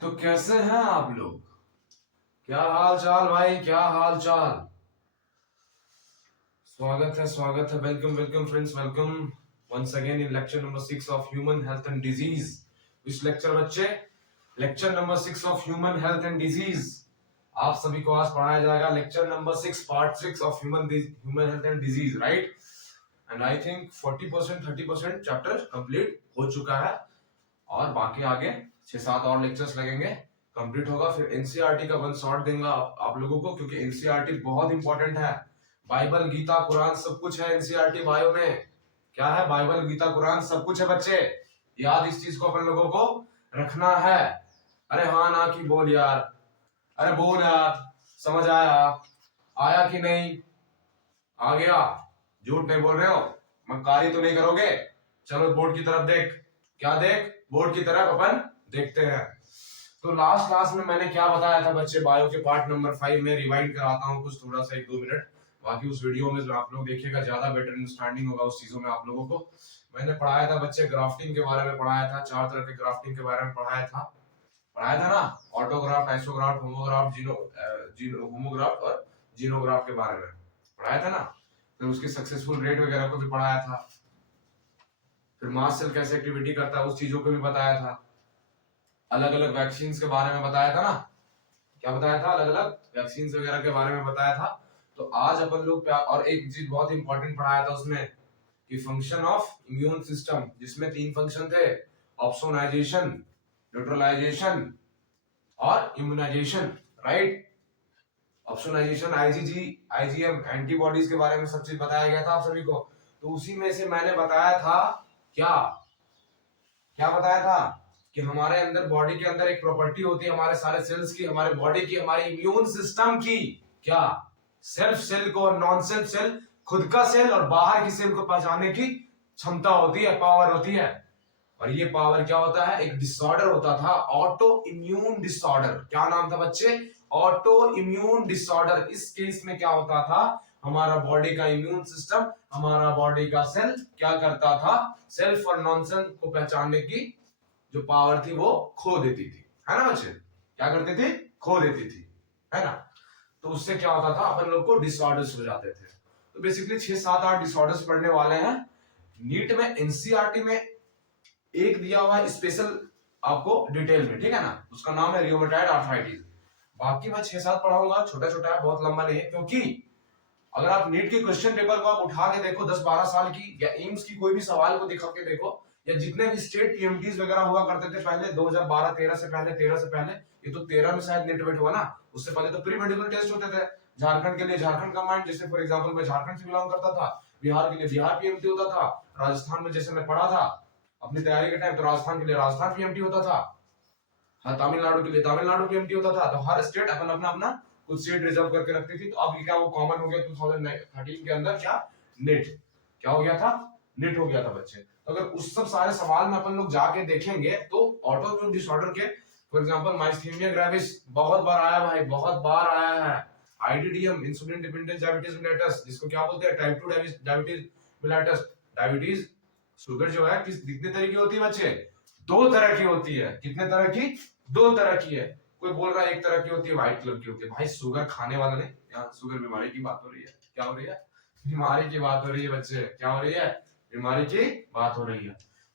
तो कैसे हैं आप लोग? क्या हाल चाल भाई, क्या हाल चाल? स्वागत है, welcome welcome friends, welcome once again in lecture number 6 of human health and disease. Which lecture बच्चे? Lecture number 6 of human health and disease. आप सभी को आज पढ़ाया जाएगा lecture number 6 part 6 of human health and disease, right? And I think 40% 30% chapter complete हो चुका है और बाकी आगे 6-7 और लेक्चर्स लगेंगे, कंप्लीट होगा। फिर एनसीईआरटी का वन शॉट देंगे आप लोगों को, क्योंकि एनसीईआरटी बहुत इंपॉर्टेंट है। बाइबल, गीता, कुरान सब कुछ है एनसीईआरटी बायो में। क्या है? बाइबल, गीता, कुरान सब कुछ है बच्चे। याद इस चीज को अपन लोगों को रखना है। अरे हाँ ना की बोल यार, अरे बोल यार, समझ आया? आया कि नहीं? आ गया? झूठ नहीं बोल रहे हो? मक्कारी तो नहीं करोगे? चलो बोर्ड की तरफ देख। क्या देख? बोर्ड की तरफ अपन देखते हैं। तो लास्ट क्लास में मैंने क्या बताया था बच्चे? बायो के पार्ट नंबर 5 में रिवाइंड कराता हूँ कुछ, थोड़ा सा 1-2 मिनट। बाकी उस वीडियो में जो आप लोग देखिएगा ज्यादा बेटर अंडरस्टैंडिंग होगा उस चीजों में आप लोगों को। मैंने पढ़ाया था बच्चे, ग्राफ्टिंग के बारे में पढ़ाया था, 4 तरह के ग्राफ्टिंग के बारे में पढ़ाया था ना? ऑटोग्राफ्ट, आइसोग्राफ्ट, होमोग्राफ्ट, होमोग्राफ्ट और जीनोग्राफ्ट के बारे में पढ़ाया था ना? फिर उसकी सक्सेसफुल रेट वगैरह को भी पढ़ाया था। फिर मास सेल कैसे एक्टिविटी करता है उस चीजों को भी बताया था। अलग अलग वैक्सीन के बारे में बताया था ना? क्या बताया था? अलग अलग वैक्सीन वगैरह के बारे में बताया था। तो आज अपन लोग और एक चीज बहुत इंपॉर्टेंट पढ़ाया था उसमें कि फंक्शन ऑफ इम्यून सिस्टम, जिसमें 3 फंक्शन थे: ऑप्सोनाइजेशन, न्यूट्रलाइजेशन और immunisation, right? Opsonisation, IgG, IgM, antibodies के बारे में सब चीज बताया गया था आप सभी को। तो उसी में से मैंने बताया था क्या क्या बताया था कि हमारे अंदर, बॉडी के अंदर एक प्रॉपर्टी होती है हमारे सारे सेल्स की, हमारे बॉडी की, हमारे इम्यून सिस्टम की। क्या? सेल्फ सेल को और नॉन सेल्फ सेल, खुद का सेल और बाहर की सेल को पहचानने की क्षमता होती है, पावर होती है। और ये पावर क्या होता है? एक डिसऑर्डर होता था, ऑटो इम्यून डिसऑर्डर। क्या नाम था बच्चे? Auto immune disorder. इस केस में क्या होता था? हमारा बॉडी का इम्यून सिस्टम, हमारा बॉडी का सेल क्या करता था? सेल्फ और नॉन सेल्फ को पहचानने की जो पावर थी वो खो देती थी, है ना बच्चे? क्या करती थी? खो देती थी, है ना? तो उससे क्या होता था? अपन लोग को डिसऑर्डर्स हो जाते थे। तो बेसिकली 6-7-8 डिसऑर्डर्स पढ़ने वाले हैं नीट में। एनसीईआरटी में एक दिया हुआ है स्पेशल आपको डिटेल में, ठीक है ना? उसका नाम है रियोमेटॉइड आर्थराइटिस। बाकी मैं 6-7 पढ़ाऊंगा, छोटा छोटा है, बहुत लंबा नहीं है। क्योंकि अगर आप नीट के क्वेश्चन पेपर को आप उठा के देखो 10-12 साल की, या एम्स की कोई भी सवाल को दिखा के देखो, या जितने भी स्टेट पीएमटीज वगैरह हुआ करते थे पहले 2012-13 से पहले, 13 से पहले, ये तो 13 में शायद नेट वेट हुआ ना, उससे पहले तो प्री मेडिकल टेस्ट होते थे। झारखंड के लिए झारखंड कंबाइंड, जैसे फॉर एग्जांपल मैं झारखंड से बिलोंग करता था, बिहार के लिए बिहार पीएमटी होता था, राजस्थान में जैसे मैं पढ़ा था अपनी तैयारी के टाइम, तो राजस्थान के लिए राजस्थान पीएमटी होता था, हाँ, तमिलनाडु के लिए तमिलनाडु पीएमटी होता था। तो हर स्टेट अपन अपना अपना कुछ सीट रिजर्व करके रखती थी। तो अब क्या वो कॉमन हो गया 2013 के अंदर? क्या? नेट। क्या हो गया था? नेट हो गया था बच्चे। तो अगर उस सब सारे सवाल में अपन लोग जाके देखेंगे तो ऑटो इम्यून डिसऑर्डर के, फॉर एग्जांपल माइस्थीनिया ग्रेविस बहुत बार आया भाई, बहुत बार आया है। IDDM, insulin dependent diabetes mellitus, जिसको क्या बोलते हैं? Type 2 diabetes mellitus. Diabetes sugar जो है कितने तरह की होती है बच्चे? 2 तरह की होती है। कितने तरह की? 2 तरह की है। कोई बोल रहा है 1 तरह की होती है, व्हाइट कलर की होती है। भाई शुगर खाने वाला नहीं, यहाँ शुगर बीमारी की बात हो रही है। क्या हो रही है? बीमारी की बात हो रही है बच्चे। क्या हो रही है? बीमारी की बात हो रही है।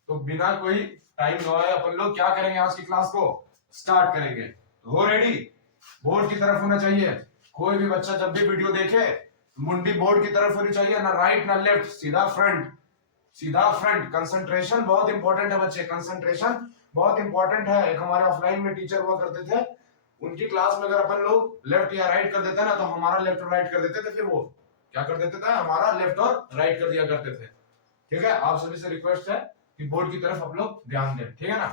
तो बिना कोई टाइम गवाए अपन लोग क्या करेंगे? आज की क्लास को स्टार्ट करेंगे। हो रेडी? बोर्ड की तरफ होना चाहिए। कोई भी बच्चा जब भी वीडियो देखे मुंडी बोर्ड की तरफ होनी चाहिए, ना राइट ना लेफ्ट, सीधा फ्रंट, सीधा फ्रंट। कंसंट्रेशन बहुत इंपॉर्टेंट है बच्चे, कंसंट्रेशन बहुत इंपॉर्टेंट है। एक हमारे ऑफलाइन में टीचर हुआ करते थे, उनकी क्लास में अगर अपन लोग लेफ्ट या राइट कर देते ना, तो हमारा लेफ्ट और राइट कर देते थे। फिर वो क्या कर देते थे? हमारा लेफ्ट और राइट कर दिया करते थे। ठीक है? आप सभी से रिक्वेस्ट है कि बोर्ड की तरफ आप लोग ध्यान दें, ठीक है ना?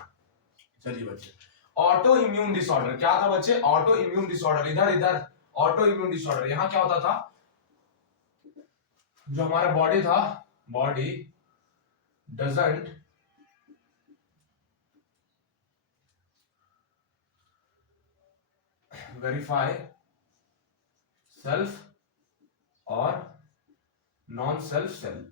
चलिए बच्चे, ऑटो इम्यून डिसऑर्डर क्या था बच्चे? ऑटो इम्यून डिसऑर्डर, इधर इधर ऑटो इम्यून डिसऑर्डर। यहां क्या होता था? जो हमारा बॉडी था, बॉडी doesn't verify सेल्फ और नॉन सेल्फ सेल।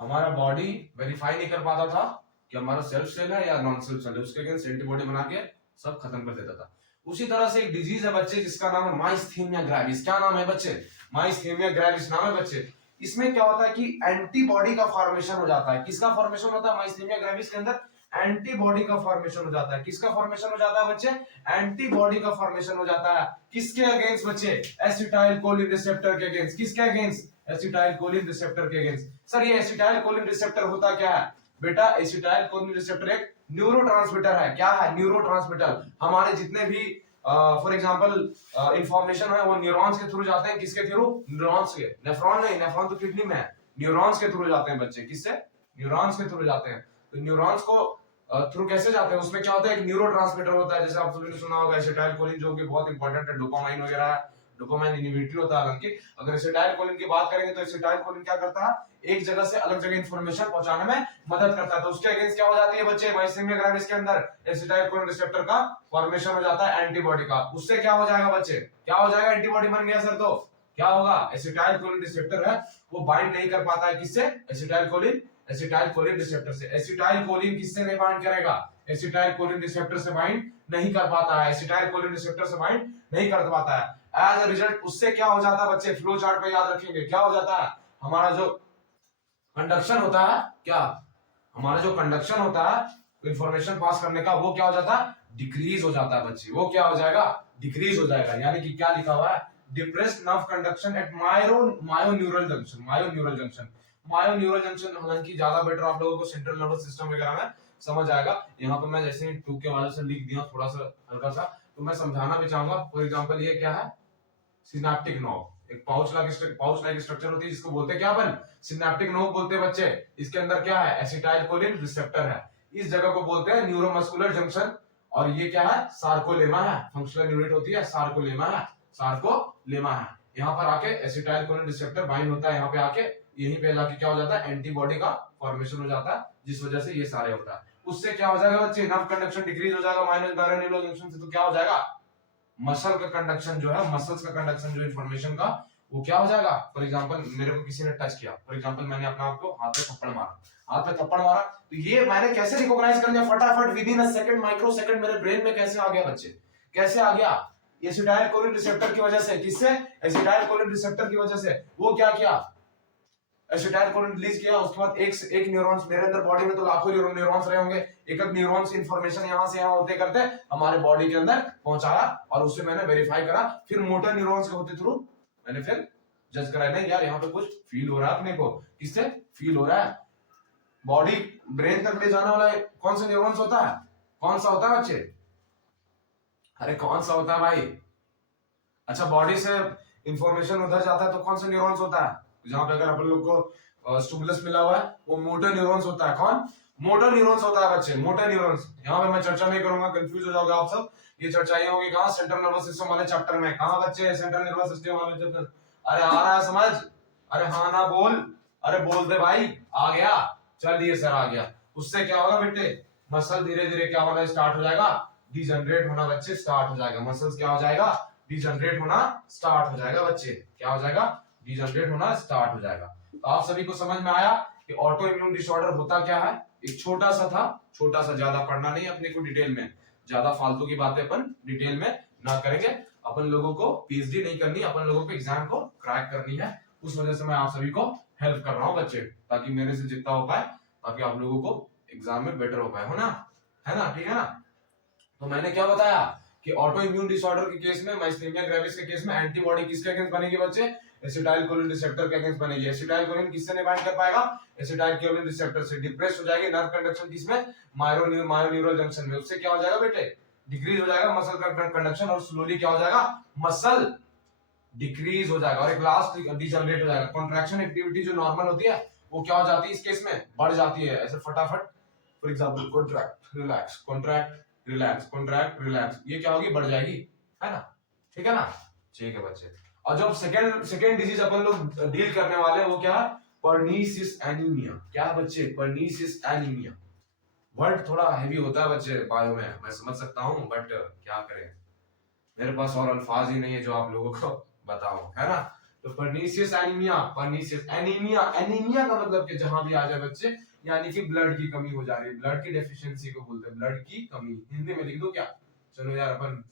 हमारा बॉडी वेरीफाई नहीं कर पाता था कि हमारा सेल्फ सेल है या नॉन सेल्फ सेल है। उसके अगेंस्ट एंटीबॉडी बना के सब खत्म कर देता था। उसी तरह से एक डिजीज है बच्चे जिसका नाम है माइस्थेनिया ग्रेविस। क्या नाम है बच्चे? माइस्थेनिया ग्रेविस नाम है बच्चे। इसमें क्या होता है कि एंटीबॉडी का फॉर्मेशन हो जाता है। किसका फॉर्मेशन होता है माइस्थेनिया ग्रेविस के अंदर? एंटीबॉडी का फॉर्मेशन हो जाता है। किसका फॉर्मेशन हो जाता है बच्चे? एंटीबॉडी का फॉर्मेशन हो जाता है। किसके अगेंस्ट बच्चे? एसिटाइल कोलिन रिसेप्टर के अगेंस्ट। किसके अगेंस्ट? एसिटाइल कोलिन रिसेप्टर के अगेंस्ट। सर ये एसिटाइल कोलिन रिसेप्टर होता क्या है बेटा? एसिटाइल कोलिन रिसेप्टर एक न्यूरोट्रांसमीटर है। क्या है? न्यूरोट्रांसमीटर। हमारे जितने भी फॉर एग्जांपल इंफॉर्मेशन है वो न्यूरॉन्स के थ्रू जाते हैं। किसके थ्रू? न्यूरॉन्स के। नेफ्रॉन नहीं, नेफ्रॉन तो किडनी में है। न्यूरॉन्स के थ्रू जाते हैं बच्चे। किससे? न्यूरॉन्स के थ्रू जाते हैं। तो न्यूरॉन्स को थ्रू कैसे जाते हैं? उसमें क्या होता है? एक न्यूरोट्रांसमीटर होता है, जैसे आप सभी ने सुना होगा एसिटाइल कोलिन, जो कि बहुत इंपॉर्टेंट है। डोपामाइन वगैरह है, डोपामाइन इनहिबिटरी होता है। हालांकि अगर एसिटाइल कोलिन की बात करेंगे तो एसिटाइल कोलिन क्या करता है? एक जगह से अलग जगह इंफॉर्मेशन पहुंचाने में मदद करता है। तो उसके अगेंस्ट क्या हो जाती है बच्चे? माइस्थेनिया ग्रेविस के अंदर एसिटाइल कोलिन रिसेप्टर का फॉर्मेशन हो जाता है एंटीबॉडी का। उससे क्या हो जाएगा बच्चे? क्या हो जाएगा? एंटीबॉडी बन गया सर। तो क्या होगा? एसिटाइल कोलिन रिसेप्टर है वो बाइंड नहीं कर पाता है। किससे? Acetyl choline, acetyl choline receptor से। एसिटाइल कोलिन किससे नहीं बाइंड करेगा? एसिटाइल कोलिन रिसेप्टर से बाइंड नहीं कर पाता है। एसिटाइल कोलिन रिसेप्टर से बाइंड नहीं कर पाता है। एज अ रिजल्ट उससे क्या हो जाता है बच्चे? फ्लो चार्ट पे याद रखेंगे क्या हो जाता है? हमारा जो कंडक्शन होता है, क्या हमारा जो कंडक्शन होता है इंफॉर्मेशन पास करने का, वो क्या हो जाता है? डिक्रीज हो जाता है बच्चे। वो क्या हो जाएगा? डिक्रीज हो जाएगा। यानी कि क्या लिखा हुआ है? Depressed nerve conduction at myoneural junction. Myoneural junction, myoneural junction हालांकि ज्यादा बेटर आप लोगों को सेंट्रल नर्वस सिस्टम वगैरह में समझ आएगा। यहाँ पर मैं जैसे टू के वाले से लिख दिया थोड़ा सा हल्का सा, तो मैं समझाना भी चाहूंगा। फॉर एग्जांपल ये क्या है? Synaptic knob. एक पाउच लाइक स्ट्रक्चर होती है जिसको बोलते हैं क्या अपन? सिनेप्टिक नोब बोलते हैं बच्चे। इसके अंदर क्या है? एसिटाइल कोलिन रिसेप्टर है। इस जगह को बोलते हैं न्यूरोमस्कुलर जंक्शन। और ये क्या है? सार्कोलेमा है। फंक्शनल यूनिट होती है सार्कोलेमा है, सार्कोलेमा है। यहाँ पर आके एसिटाइल कोलिन रिसेप्टर बाइंड होता है। यहाँ पे आके यहीं पे जाके क्या हो जाता है? एंटीबॉडी का फॉर्मेशन हो जाता है, जिस वजह से ये सारे होता है। उससे क्या हो जाएगा बच्चे? नर्व कंडक्शन डिक्रीज हो जाएगा माइनस मायोन्यूरल जंक्शन से। तो क्या हो जाएगा? मसल का कंडक्शन जो है, मसल्स का कंडक्शन जो इन्फॉर्मेशन का, वो क्या हो जाएगा? फॉर एग्जांपल मेरे को किसी ने टच किया, फॉर एग्जांपल मैंने अपने आप को हाथ पे थप्पड़ मारा, हाथ पे थप्पड़ मारा, तो ये मैंने कैसे रिकॉग्नाइज कर लिया फटाफट? With in a second, micro second मेरे ब्रेन में कैसे आ गया बच्चे? कैसे आ गया? एसिटाइल कोलिन रिसेप्टर की वजह से। किससे? एसिटाइल कोलिन रिसेप्टर की वजह से। वो क्या किया? एसिटाइल कोलिन रिलीज किया। उसके बाद एक न्यूरॉन्स, मेरे अंदर बॉडी में तो लाखों न्यूरॉन्स रहे होंगे, एक एक न्यूरॉन्स की इंफॉर्मेशन यहाँ से यहाँ होते करते हमारे बॉडी के अंदर पहुंचाया, और उसे मैंने वेरीफाई करा। फिर मोटर न्यूरॉन्स के होते थ्रू मैंने फिर जज करा, नहीं यार यहाँ पे कुछ फील हो रहा है अपने को। किससे फील हो रहा है? बॉडी ब्रेन तक ले जाने वाला कौन सा न्यूरॉन्स होता है? कौन सा होता है बच्चे? अरे कौन सा होता है भाई? अच्छा, बॉडी से इंफॉर्मेशन उधर जाता है तो कौन सा न्यूरॉन्स होता है? जहां पे अगर अपन लोग को स्टिमुलस मिला हुआ है वो मोटर न्यूरॉन्स होता है। कौन? मोटर न्यूरॉन्स होता है बच्चे, मोटर न्यूरॉन्स। यहाँ पे मैं चर्चा नहीं करूंगा, कंफ्यूज हो जाओगे आप सब। ये चर्चा ये होगी कहाँ? सेंट्रल नर्वस सिस्टम वाले चैप्टर में। कहाँ बच्चे? सेंट्रल नर्वस सिस्टम वाले चैप्टर। अरे आ रहा है समझ? अरे हाँ ना बोल, अरे बोल दे भाई। आ गया? चलिए सर आ गया। उससे क्या होगा बेटे? मसल धीरे धीरे क्या होना स्टार्ट हो जाएगा? डिजनरेट होना बच्चे स्टार्ट हो जाएगा। मसल्स क्या हो जाएगा? डिजनरेट होना स्टार्ट हो जाएगा बच्चे। क्या हो जाएगा? डिजनरेट होना स्टार्ट हो जाएगा। तो आप सभी को समझ में आया कि ऑटो इम्यून डिसऑर्डर होता क्या है? एक छोटा सा था, छोटा सा, ज्यादा पढ़ना नहीं अपने को डिटेल में, ज्यादा फालतू की बातें अपन डिटेल में ना करेंगे। अपन लोगों को पीएचडी नहीं करनी, अपन लोगों को एग्जाम को क्रैक करनी है। उस वजह से मैं आप सभी को हेल्प कर रहा हूँ बच्चे, ताकि मेरे से जितना हो पाए, ताकि आप लोगों को एग्जाम में बेटर हो पाए, हो ना? है ना? ठीक है ना? तो मैंने क्या बताया कि ऑटो इम्यून डिसऑर्डर के केस में, माइस्थेनिया ग्रेविस के केस में एंटीबॉडी किसके अगेंस्ट बनेगी बच्चे? एसिटाइल कोलिन रिसेप्टर के अगेंस्ट बनेगी। एसिटाइल कोलिन किससे नहीं बाइंड कर पाएगा? एसिटाइल कोलिन रिसेप्टर से। डिप्रेस हो जाएगी नर्व कंडक्शन किसमें? मायोन्यूरल जंक्शन में। उससे क्या हो जाएगा बेटे? डिक्रीज हो जाएगा मसल कंडक्शन, और स्लोली क्या हो जाएगा? मसल डिक्रीज हो जाएगा, और एक लास्ट डिजनरेट हो जाएगा। कॉन्ट्रैक्शन एक्टिविटी जो नॉर्मल होती है वो क्या हो जाती है इस केस में? बढ़ जाती है ऐसे फटाफट। For example contract relax, contract relax, contract relax, ये क्या होगी? बढ़ जाएगी, है ना? ठीक है ना? ठीक है बच्चे। और जब सेकंड डिजीज अपन लोग डील करने वाले हैं वो क्या है? पर्नीसिस एनीमिया। क्या है बच्चे? पर्नीसिस एनीमिया। वर्ड थोड़ा हैवी होता है बच्चे बायो में, मैं समझ सकता हूँ, बट क्या करें, मेरे पास और अल्फाज ही नहीं है जो आप लोगों को बताऊं, है ना? तो pernicious anaemia, pernicious anaemia, anaemia का मतलब कि जहां भी आ जाए बच्चे, यानी कि ब्लड की कमी हो जा रही है, ब्लड की डेफिशिएंसी को बोलते हैं, ब्लड की कमी। हिंदी में लिख दो क्या? चलो यार अपन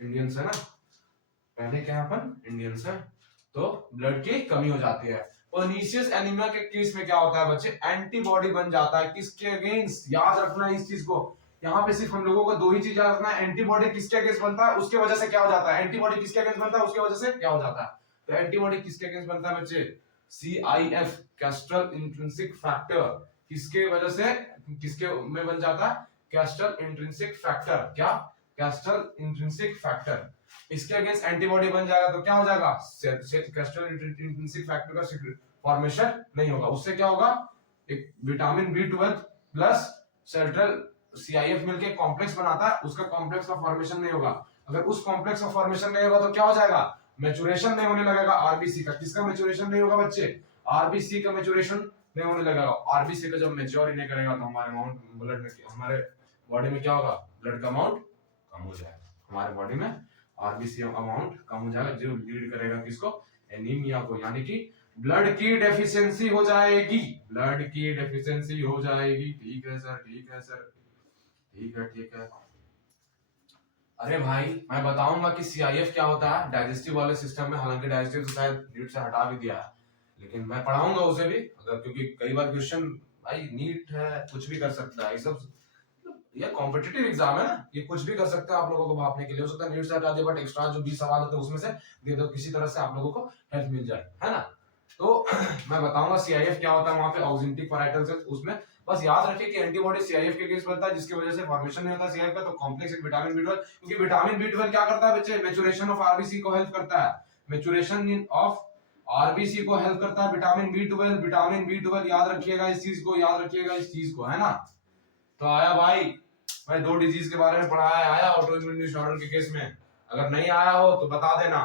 इंडियंस है ना, पहले क्या है अपन इंडियंस है, तो ब्लड की कमी हो जाती है। पर्नीशियस एनीमिया के केस में क्या होता है बच्चे, एंटीबॉडी बन जाता है किसके अगेंस्ट, याद रखना इस चीज को। यहाँ पे सिर्फ हम लोगों को दो ही चीज याद रखना है, एंटीबॉडी किसके अगेंस्ट बनता है उसके वजह से क्या हो जाता है, एंटीबॉडी किसके अगेंस्ट बनता है उसके वजह से क्या हो जाता है। तो एंटीबॉडी किसके अगेंस्ट बनता है बच्चे, CIF कैस्ट्रल इंट्रिंसिक फैक्टर, किसके वजह से किसके में बन जाता है, कैस्ट्रल इंट्रिंसिक फैक्टर, क्या कैस्ट्रल इंट्रिंसिक फैक्टर, इसके अगेंस्ट एंटीबॉडी बन जाएगा तो क्या हो जाएगा, कैस्ट्रल इंट्रिंसिक फैक्टर का फॉर्मेशन नहीं होगा। उससे क्या होगा, एक vitamin B12 plus central CIF मिलके कॉम्प्लेक्स बनाता है, उसका कॉम्प्लेक्स का फॉर्मेशन नहीं होगा। अगर उस कॉम्प्लेक्स का फॉर्मेशन नहीं होगा तो क्या हो जाएगा, मैचुरेशन नहीं होने लगेगा आरबीसी का। किसका मैचुरेशन नहीं होगा बच्चे, आरबीसी का मैचुरेशन नहीं होने लगेगा। आरबीसी का जब मैच्योर ही नहीं करेगा तो हमारे अमाउंट ब्लड में, हमारे बॉडी में क्या होगा, ब्लड का अमाउंट कम हो जाएगा, हमारे बॉडी में आरबीसी अमाउंट कम हो जाएगा, जो लीड करेगा किसको, एनीमिया को, यानी कि ब्लड की डेफिशिएंसी हो जाएगी, ब्लड की डेफिशिएंसी हो जाएगी। ठीक है सर, ठीक है सर, ठीक है ठीक है। अरे भाई मैं बताऊंगा कि CIF क्या होता है डाइजेस्टिव वाले सिस्टम में, हालांकि डाइजेस्टिव तो शायद नीट से हटा भी दिया है, लेकिन मैं पढ़ाऊंगा उसे भी, अगर क्योंकि कई बार क्वेश्चन, भाई नीट है कुछ भी कर सकता है, ये सब ये कॉम्पिटिटिव एग्जाम है ना, ये कुछ भी कर सकते हैं आप लोगों को भापने के लिए, हो सकता है नीट से हटा दे, बट एक्स्ट्रा जो 20 सवाल होते हैं उसमें से दे दो, किसी तरह से आप लोगों को हेल्प मिल जाए, है ना। तो मैं बताऊंगा CIF क्या होता है वहां पे, ऑक्सिनेटिव पाराइटल से, उसमें बस याद रखिए कि एंटीबॉडी CIF के केस बनता है जिसकी वजह से फॉर्मेशन नहीं होता CIF का, तो कॉम्प्लेक्स इन विटामिन B12, क्योंकि विटामिन B12 क्या करता है बच्चे, मैच्योरेशन ऑफ आरबीसी को हेल्प करता है, मैच्योरेशन ऑफ आरबीसी को हेल्प करता है विटामिन B12, विटामिन B12 याद रखिएगा इस चीज को, याद रखिएगा इस चीज को, है ना। तो आया भाई, मैं दो डिजीज के बारे में पढ़ाया, आया ऑटो इम्यून डिसऑर्डर के केस में, अगर नहीं आया हो तो बता देना।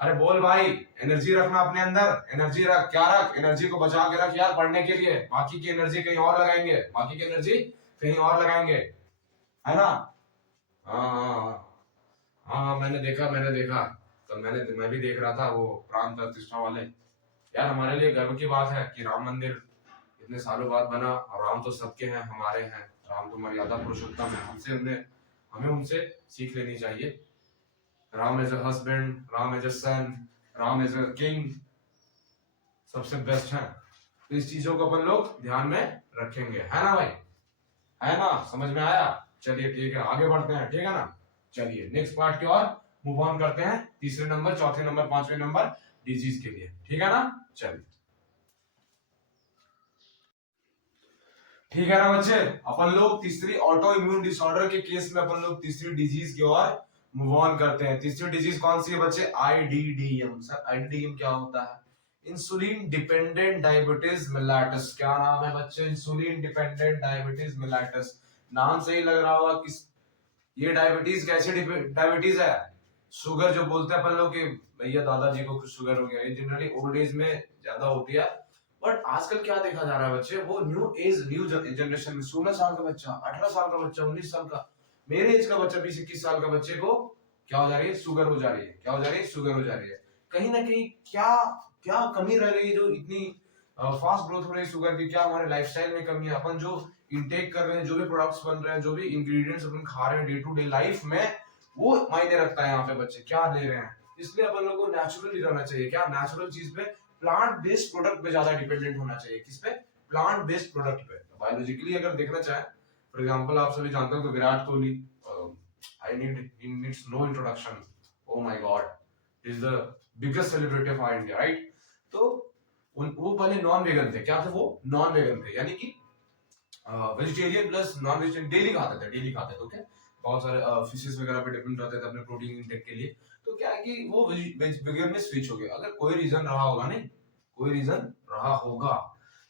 अरे बोल भाई, एनर्जी रखना अपने अंदर, एनर्जी रख, क्या रख, एनर्जी को बचा के रख यार पढ़ने के लिए, बाकी की एनर्जी कहीं और लगाएंगे, बाकी की एनर्जी कहीं और लगाएंगे, है ना। हाँ हाँ हाँ हाँ, मैंने देखा, तो मैं भी देख रहा था वो प्राण प्रतिष्ठा वाले, यार हमारे लिए गर्व की बात है कि राम मंदिर इतने सालों बाद बना, और राम तो सबके हैं, हमारे हैं, राम तो मर्यादा पुरुषोत्तम है, हमें उनसे सीख लेनी चाहिए। Ram as a husband, Ram as a son, Ram as a king, सबसे बेस्ट है। तो इस चीजों को अपन लोग ध्यान में रखेंगे, है ना भाई, है ना, समझ में आया। चलिए ठीक है, आगे बढ़ते हैं, ठीक है ना। चलिए नेक्स्ट पार्ट की ओर मूव ऑन करते हैं, तीसरे नंबर, चौथे नंबर, पांचवें नंबर डिजीज के लिए, ठीक है ना। चलिए ठीक है ना बच्चे, अपन लोग तीसरी ऑटो इम्यून डिसऑर्डर के केस में अपन लोग तीसरी डिजीज की ओर मूव ऑन करते हैं। तीसरी डिजीज कौन सी है बच्चे, IDDM। सर IDDM क्या होता है, इंसुलिन डिपेंडेंट डायबिटीज मिलेटस। क्या नाम है बच्चे, इंसुलिन डिपेंडेंट डायबिटीज मिलेटस, नाम से ही लग रहा होगा किस, ये डायबिटीज कैसी डायबिटीज है, शुगर जो बोलते हैं अपन लोग कि भैया दादाजी को कुछ शुगर हो गया, ये जनरली ओल्ड एज में ज्यादा होती है। बट आजकल क्या देखा जा रहा है बच्चे, वो न्यू जनरेशन में 16 साल का बच्चा, 18 साल का बच्चा, 19 साल का, मेरे एज का बच्चा, 20-21 साल का बच्चे को क्या हो जा रही है, शुगर हो जा रही है, क्या हो जा रही है, शुगर हो जा रही है। कहीं ना कहीं क्या क्या कमी रह गई जो इतनी फास्ट ग्रोथ हो रही है शुगर की, क्या हमारे लाइफस्टाइल में कमी है, अपन जो इंटेक कर रहे हैं, जो भी प्रोडक्ट्स बन रहे हैं, जो भी इंग्रेडिएंट्स अपन खा रहे हैं डे टू डे लाइफ में, वो मायने रखता है यहाँ पे बच्चे क्या ले रहे हैं। इसलिए अपन लोग को नेचुरली रहना चाहिए, क्या नेचुरल चीज पे, प्लांट बेस्ड प्रोडक्ट पे ज्यादा डिपेंडेंट होना चाहिए, किस पे, प्लांट बेस्ड प्रोडक्ट पे। बायोलॉजिकली अगर देखना चाहे, फॉर एग्जांपल आप सभी जानते हो कि Virat Kohli, I needs no introduction, oh my god, is the biggest celebrity of India, right. तो वो पहले नॉन वेगन थे, क्या थे वो, नॉन वेगन थे, यानी कि vegetarian plus non vegetarian, daily खाते थे, ओके, बहुत सारे फिशेस वगैरह पे डिपेंड रहते थे अपने प्रोटीन इंटेक के लिए। तो क्या है कि वो वेगन में स्विच हो गया, अगर कोई रीजन रहा होगा, नहीं कोई रीजन रहा होगा,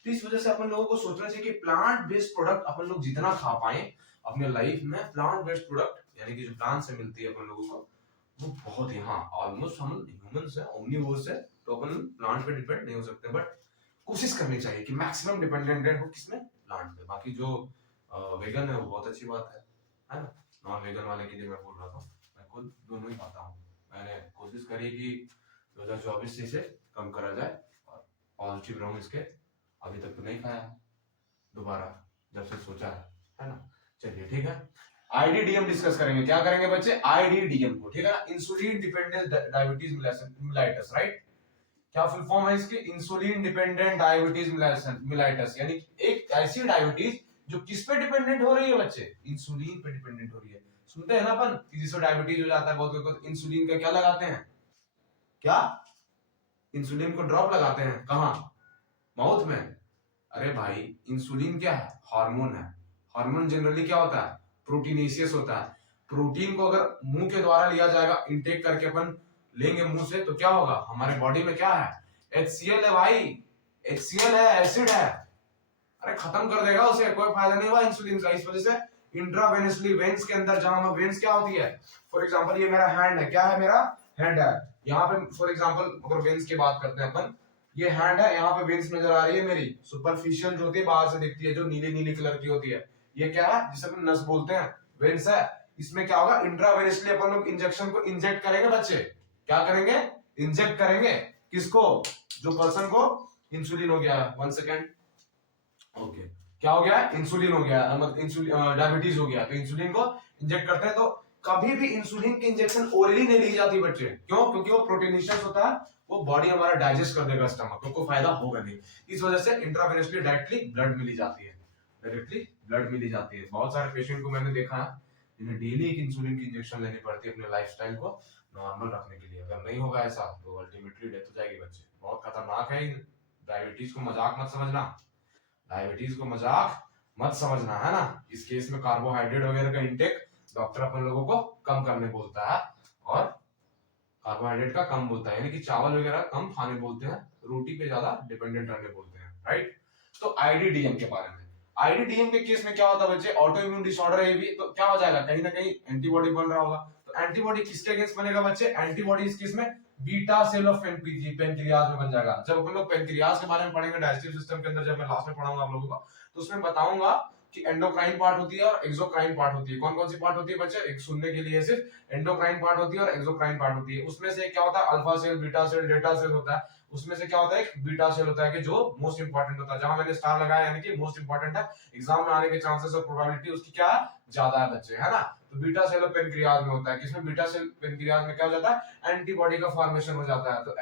तो इस वजह से अपन लोगों को सोचना चाहिए कि प्लांट बेस्ड प्रोडक्ट अपन लोग जितना खा पाए अपने लाइफ में, प्लांट बेस्ड प्रोडक्ट यानी कि जो प्लांट से मिलती है अपन लोगों को, वो बहुत ही, हाँ ऑलमोस्ट हम ह्यूमंस है, ओमनिवोर्स है, तो अपन प्लांट पे डिपेंड नहीं हो सकते, बट कोशिश करनी चाहिए कि मैक्सिमम डिपेंडेंट हो किसमें, प्लांट पे। बाकी जो वेगन है वो बहुत अच्छी बात है ना। नॉन वेगन वाले के लिए मैं बोल रहा था, मैं खुद दोनों ही खाता हूँ, मैंने कोशिश करी कि 2024 से इसे कम करा जाए और पॉजिटिव रहूं इसके, अभी तक तो नहीं खाया दोबारा जब से सोचा है ना। चलिए ठीक है, आईडीडीएम डिस्कस करेंगे। क्या करेंगे बच्चे? आईडीडीएम को, ठीक है ना, insulin dependent diabetes mellitus, right. क्या फुल फॉर्म है इसकी? इंसुलिन डिपेंडेंट डायबिटीज मिलाइटस, यानी एक ऐसी डायबिटीज जो किस पे डिपेंडेंट हो रही है बच्चे? इंसुलिन पे डिपेंडेंट हो रही है। सुनते हैं ना अपन कि जिसको डायबिटीज हो जाता है बहुत लोग को इंसुलिन का क्या लगाते हैं? क्या? इंसुलिन को ड्रॉप लगाते हैं कहां? माउथ में। अरे भाई, इंसुलिन क्या है? हार्मोन है। हार्मोन जनरली क्या होता है? प्रोटीनेशियस होता है। प्रोटीन को अगर मुंह के द्वारा लिया जाएगा, इनटेक करके अपन लेंगे मुंह से, तो क्या होगा? हमारे बॉडी में क्या है? HCl है भाई, HCl है, एसिड है। अरे खत्म कर देगा उसे, कोई फायदा नहीं हुआ इंसुलिन का। इस वजह से इंट्रावेनसली, वेन्स के अंदर, जहां वेन्स क्या होती है, फॉर एग्जांपल ये मेरा हैंड है, क्या है? मेरा हैंड है। यहाँ पे फॉर एग्जांपल अगर वेन्स की बात करते हैं अपन, ये हैंड है, यहाँ पे वेन्स नजर आ रही है मेरी, सुपरफिशियल जो होती है, बाहर से दिखती है, जो नीली नीली कलर की होती है, ये क्या है? जिसे अपन नस बोलते हैं, वेन्स है। इसमें क्या होगा? इंट्रावेनसली अपन लोग इंजेक्शन को इंजेक्ट करेंगे बच्चे। क्या करेंगे? इंजेक्ट करेंगे। किसको? जो पर्सन को इंसुलिन हो गया है। 1 सेकेंड। ओके, क्या हो गया? इंसुलिन हो गया, मतलब इंसुलिन डायबिटीज हो गया, तो इंसुलिन को इंजेक्ट करते हैं। तो कभी भी इंसुलिन की इंजेक्शन ओरली नहीं ली जाती बच्चे। क्यों? क्योंकि वो प्रोटीनेशियस होता है, वो बॉडी हमारा डाइजेस्ट कर देगा स्टमक, तो कोई फायदा होगा नहीं। इस वजह से इंट्रावेनसली डायरेक्टली ब्लड मिली जाती है, डायरेक्टली ब्लड मिली जाती है। बहुत सारे पेशेंट को मैंने देखा है जिन्हें डेली एक इंसुलिन की इंजेक्शन लेनी पड़ती है अपने लाइफस्टाइल को नॉर्मल रखने के लिए। अगर नहीं होगा ऐसा तो अल्टीमेटली डेथ हो जाएगी बच्चे। बहुत खतरनाक है। डायबिटीज को मजाक मत समझना, डायबिटीज को मजाक मत समझना, है ना। इस केस में कार्बोहाइड्रेट वगैरह का इंटेक डॉक्टर अपन लोगों को कम करने बोलता है, और कार्बोहाइड्रेट का कम बोलता है, यानी कि चावल वगैरह कम खाने बोलते हैं, रोटी पे ज्यादा डिपेंडेंट रहने बोलते हैं, राइट। तो आईडीडीएम के बारे में, आईडीडीएम के केस में क्या होता है बच्चे? ऑटो इम्यून डिसऑर्डर है ये भी, तो क्या हो जाएगा? कहीं ना कहीं एंटीबॉडी बन रहा होगा। तो एंटीबॉडी किसके अगेंस्ट बनेगा बच्चे? एंटीबॉडी इस केस में बीटा सेल ऑफ पेनक्रियाज में बन जाएगा। जब अपन लोग पेनक्रियाज के बारे में पढ़ेंगे डाइजेस्टिव सिस्टम के अंदर, जब मैं लास्ट में पढ़ाऊंगा आप लोगों को, तो उसमें बताऊंगा कि एंडोक्राइन पार्ट होती है और एक्सोक्राइन पार्ट होती है। कौन कौन सी पार्ट होती है बच्चे? एक सुनने के लिए सिर्फ एंडोक्राइन पार्ट होती है और एक्सोक्राइन पार्ट होती है। उसमें से क्या होता है? Alpha cell, beta cell, delta cell होता है। उसमें से क्या होता है? एक बीटा सेल होता है कि जो मोस्ट इंपॉर्टेंट होता है, जहां मैंने स्टार लगाया यानी कि मोस्ट इंपॉर्टेंट है, एग्जाम में आने के चांसेस और प्रोबेबिलिटी उसकी क्या है? ज्यादा है बच्चे, है ना। तो बीटा सेल पेनक्रियाज में होता है। किसमें? बीटा सेल पेनक्रियाज में क्या हो जाता है? एंटीबॉडी का फॉर्मेशन हो जाता है। तो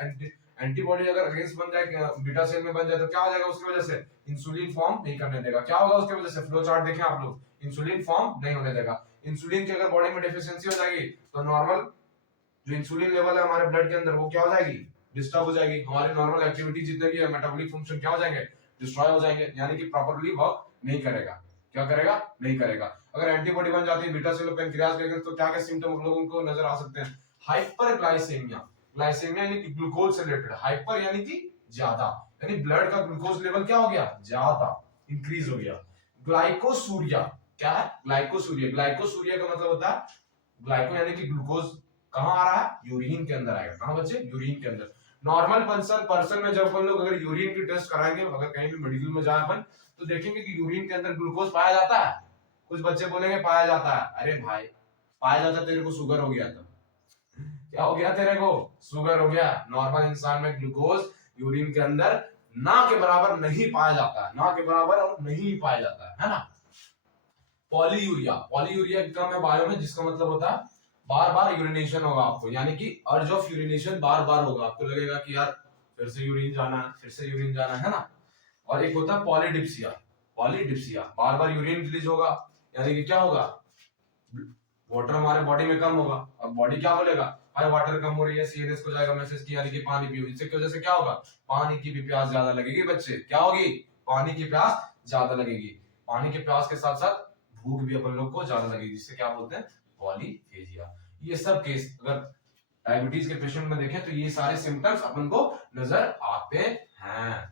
एंटीबॉडी अगर अगेंस्ट बन जाए, बीटा सेल में बन जाए, तो क्या हो जाएगा? उसकी वजह से इंसुलिन फॉर्म नहीं करने देगा। क्या होगा उसकी वजह से? फ्लो चार्ट देखें आप लोग, इंसुलिन फॉर्म नहीं होने देगा। इंसुलिन की अगर बॉडी में डेफिशिएंसी हो जाएगी, तो नॉर्मल जो इंसुलिन लेवल है हमारे ब्लड के अंदर, वो क्या हो जाएगी? डिस्टर्ब हो जाएगी। हमारी नॉर्मल एक्टिविटी जितने भी है, मेटाबॉलिक फंक्शन क्या हो जाएंगे? डिस्ट्रॉय हो जाएंगे, यानी कि प्रॉपर्ली वर्क नहीं करेगा। क्या करेगा? नहीं करेगा। अगर एंटीबॉडी बन जाती है बीटा सेल पेनक्रियाज के अंदर, तो क्या क्या सिम्टम लोगों को नजर आ सकते हैं? हाइपरग्लाइसेमिया, ग्लाइसेमिया यानी कि ग्लूकोज से रिलेटेड, हाइपर यानी कि ज्यादा, यानी ब्लड का ग्लूकोज लेवल क्या हो गया? ज्यादा, इंक्रीज हो गया। ग्लाइकोसूरिया, क्या है? ग्लाइकोसूरिया, ग्लाइकोसूरिया का मतलब होता है, ग्लाइको यानी कि ग्लूकोज कहां आ रहा है? यूरिन के अंदर आएगा। कहां बच्चे? यूरिन के अंदर। नॉर्मल पर्सन में जब अपन लोग अगर यूरिन की टेस्ट कराएंगे, अगर कहीं भी मेडिकल में जाए अपन, तो देखेंगे कि यूरिन के अंदर ग्लूकोज पाया जाता है। कुछ बच्चे बोलेंगे पाया जाता है। अरे भाई, पाया जाता है, तेरे को शुगर हो गया था। क्या हो गया तेरे को? शुगर हो गया। नॉर्मल इंसान में ग्लूकोज यूरिन के अंदर ना के बराबर नहीं पाया जाता है, ना के बराबर और नहीं पाया जाता है ना। पॉलीयूरिया, पॉलीयूरिया टर्म है बायो में, जिसका मतलब होता है बार बार यूरिनेशन होगा आपको, यानी कि अर्ज ऑफ यूरिनेशन बार बार होगा। आपको लगेगा कि यार फिर से यूरिन जाना है, फिर से यूरिन जाना है ना। और एक होता है पॉलीडिप्सिया, पॉलीडिप्सिया बार बार यूरिन रिलीज होगा, यानी कि क्या होगा? वाटर हमारे बॉडी में कम होगा। अब बॉडी क्या बोलेगा? भाई वाटर कम हो रही है, सीएनएस को जाएगा मैसेज की, यानी कि पानी पियो। इससे वजह से क्या होगा? पानी की भी प्यास ज्यादा लगेगी बच्चे। क्या होगी? पानी की प्यास ज्यादा लगेगी। पानी की प्यास के साथ साथ भूख भी अपन लोग को ज्यादा लगेगी, जिससे क्या बोलते हैं? पॉलीफेजिया। ये सब केस अगर डायबिटीज के पेशेंट में देखें, तो ये सारे सिम्टम्स अपन को नजर आते हैं।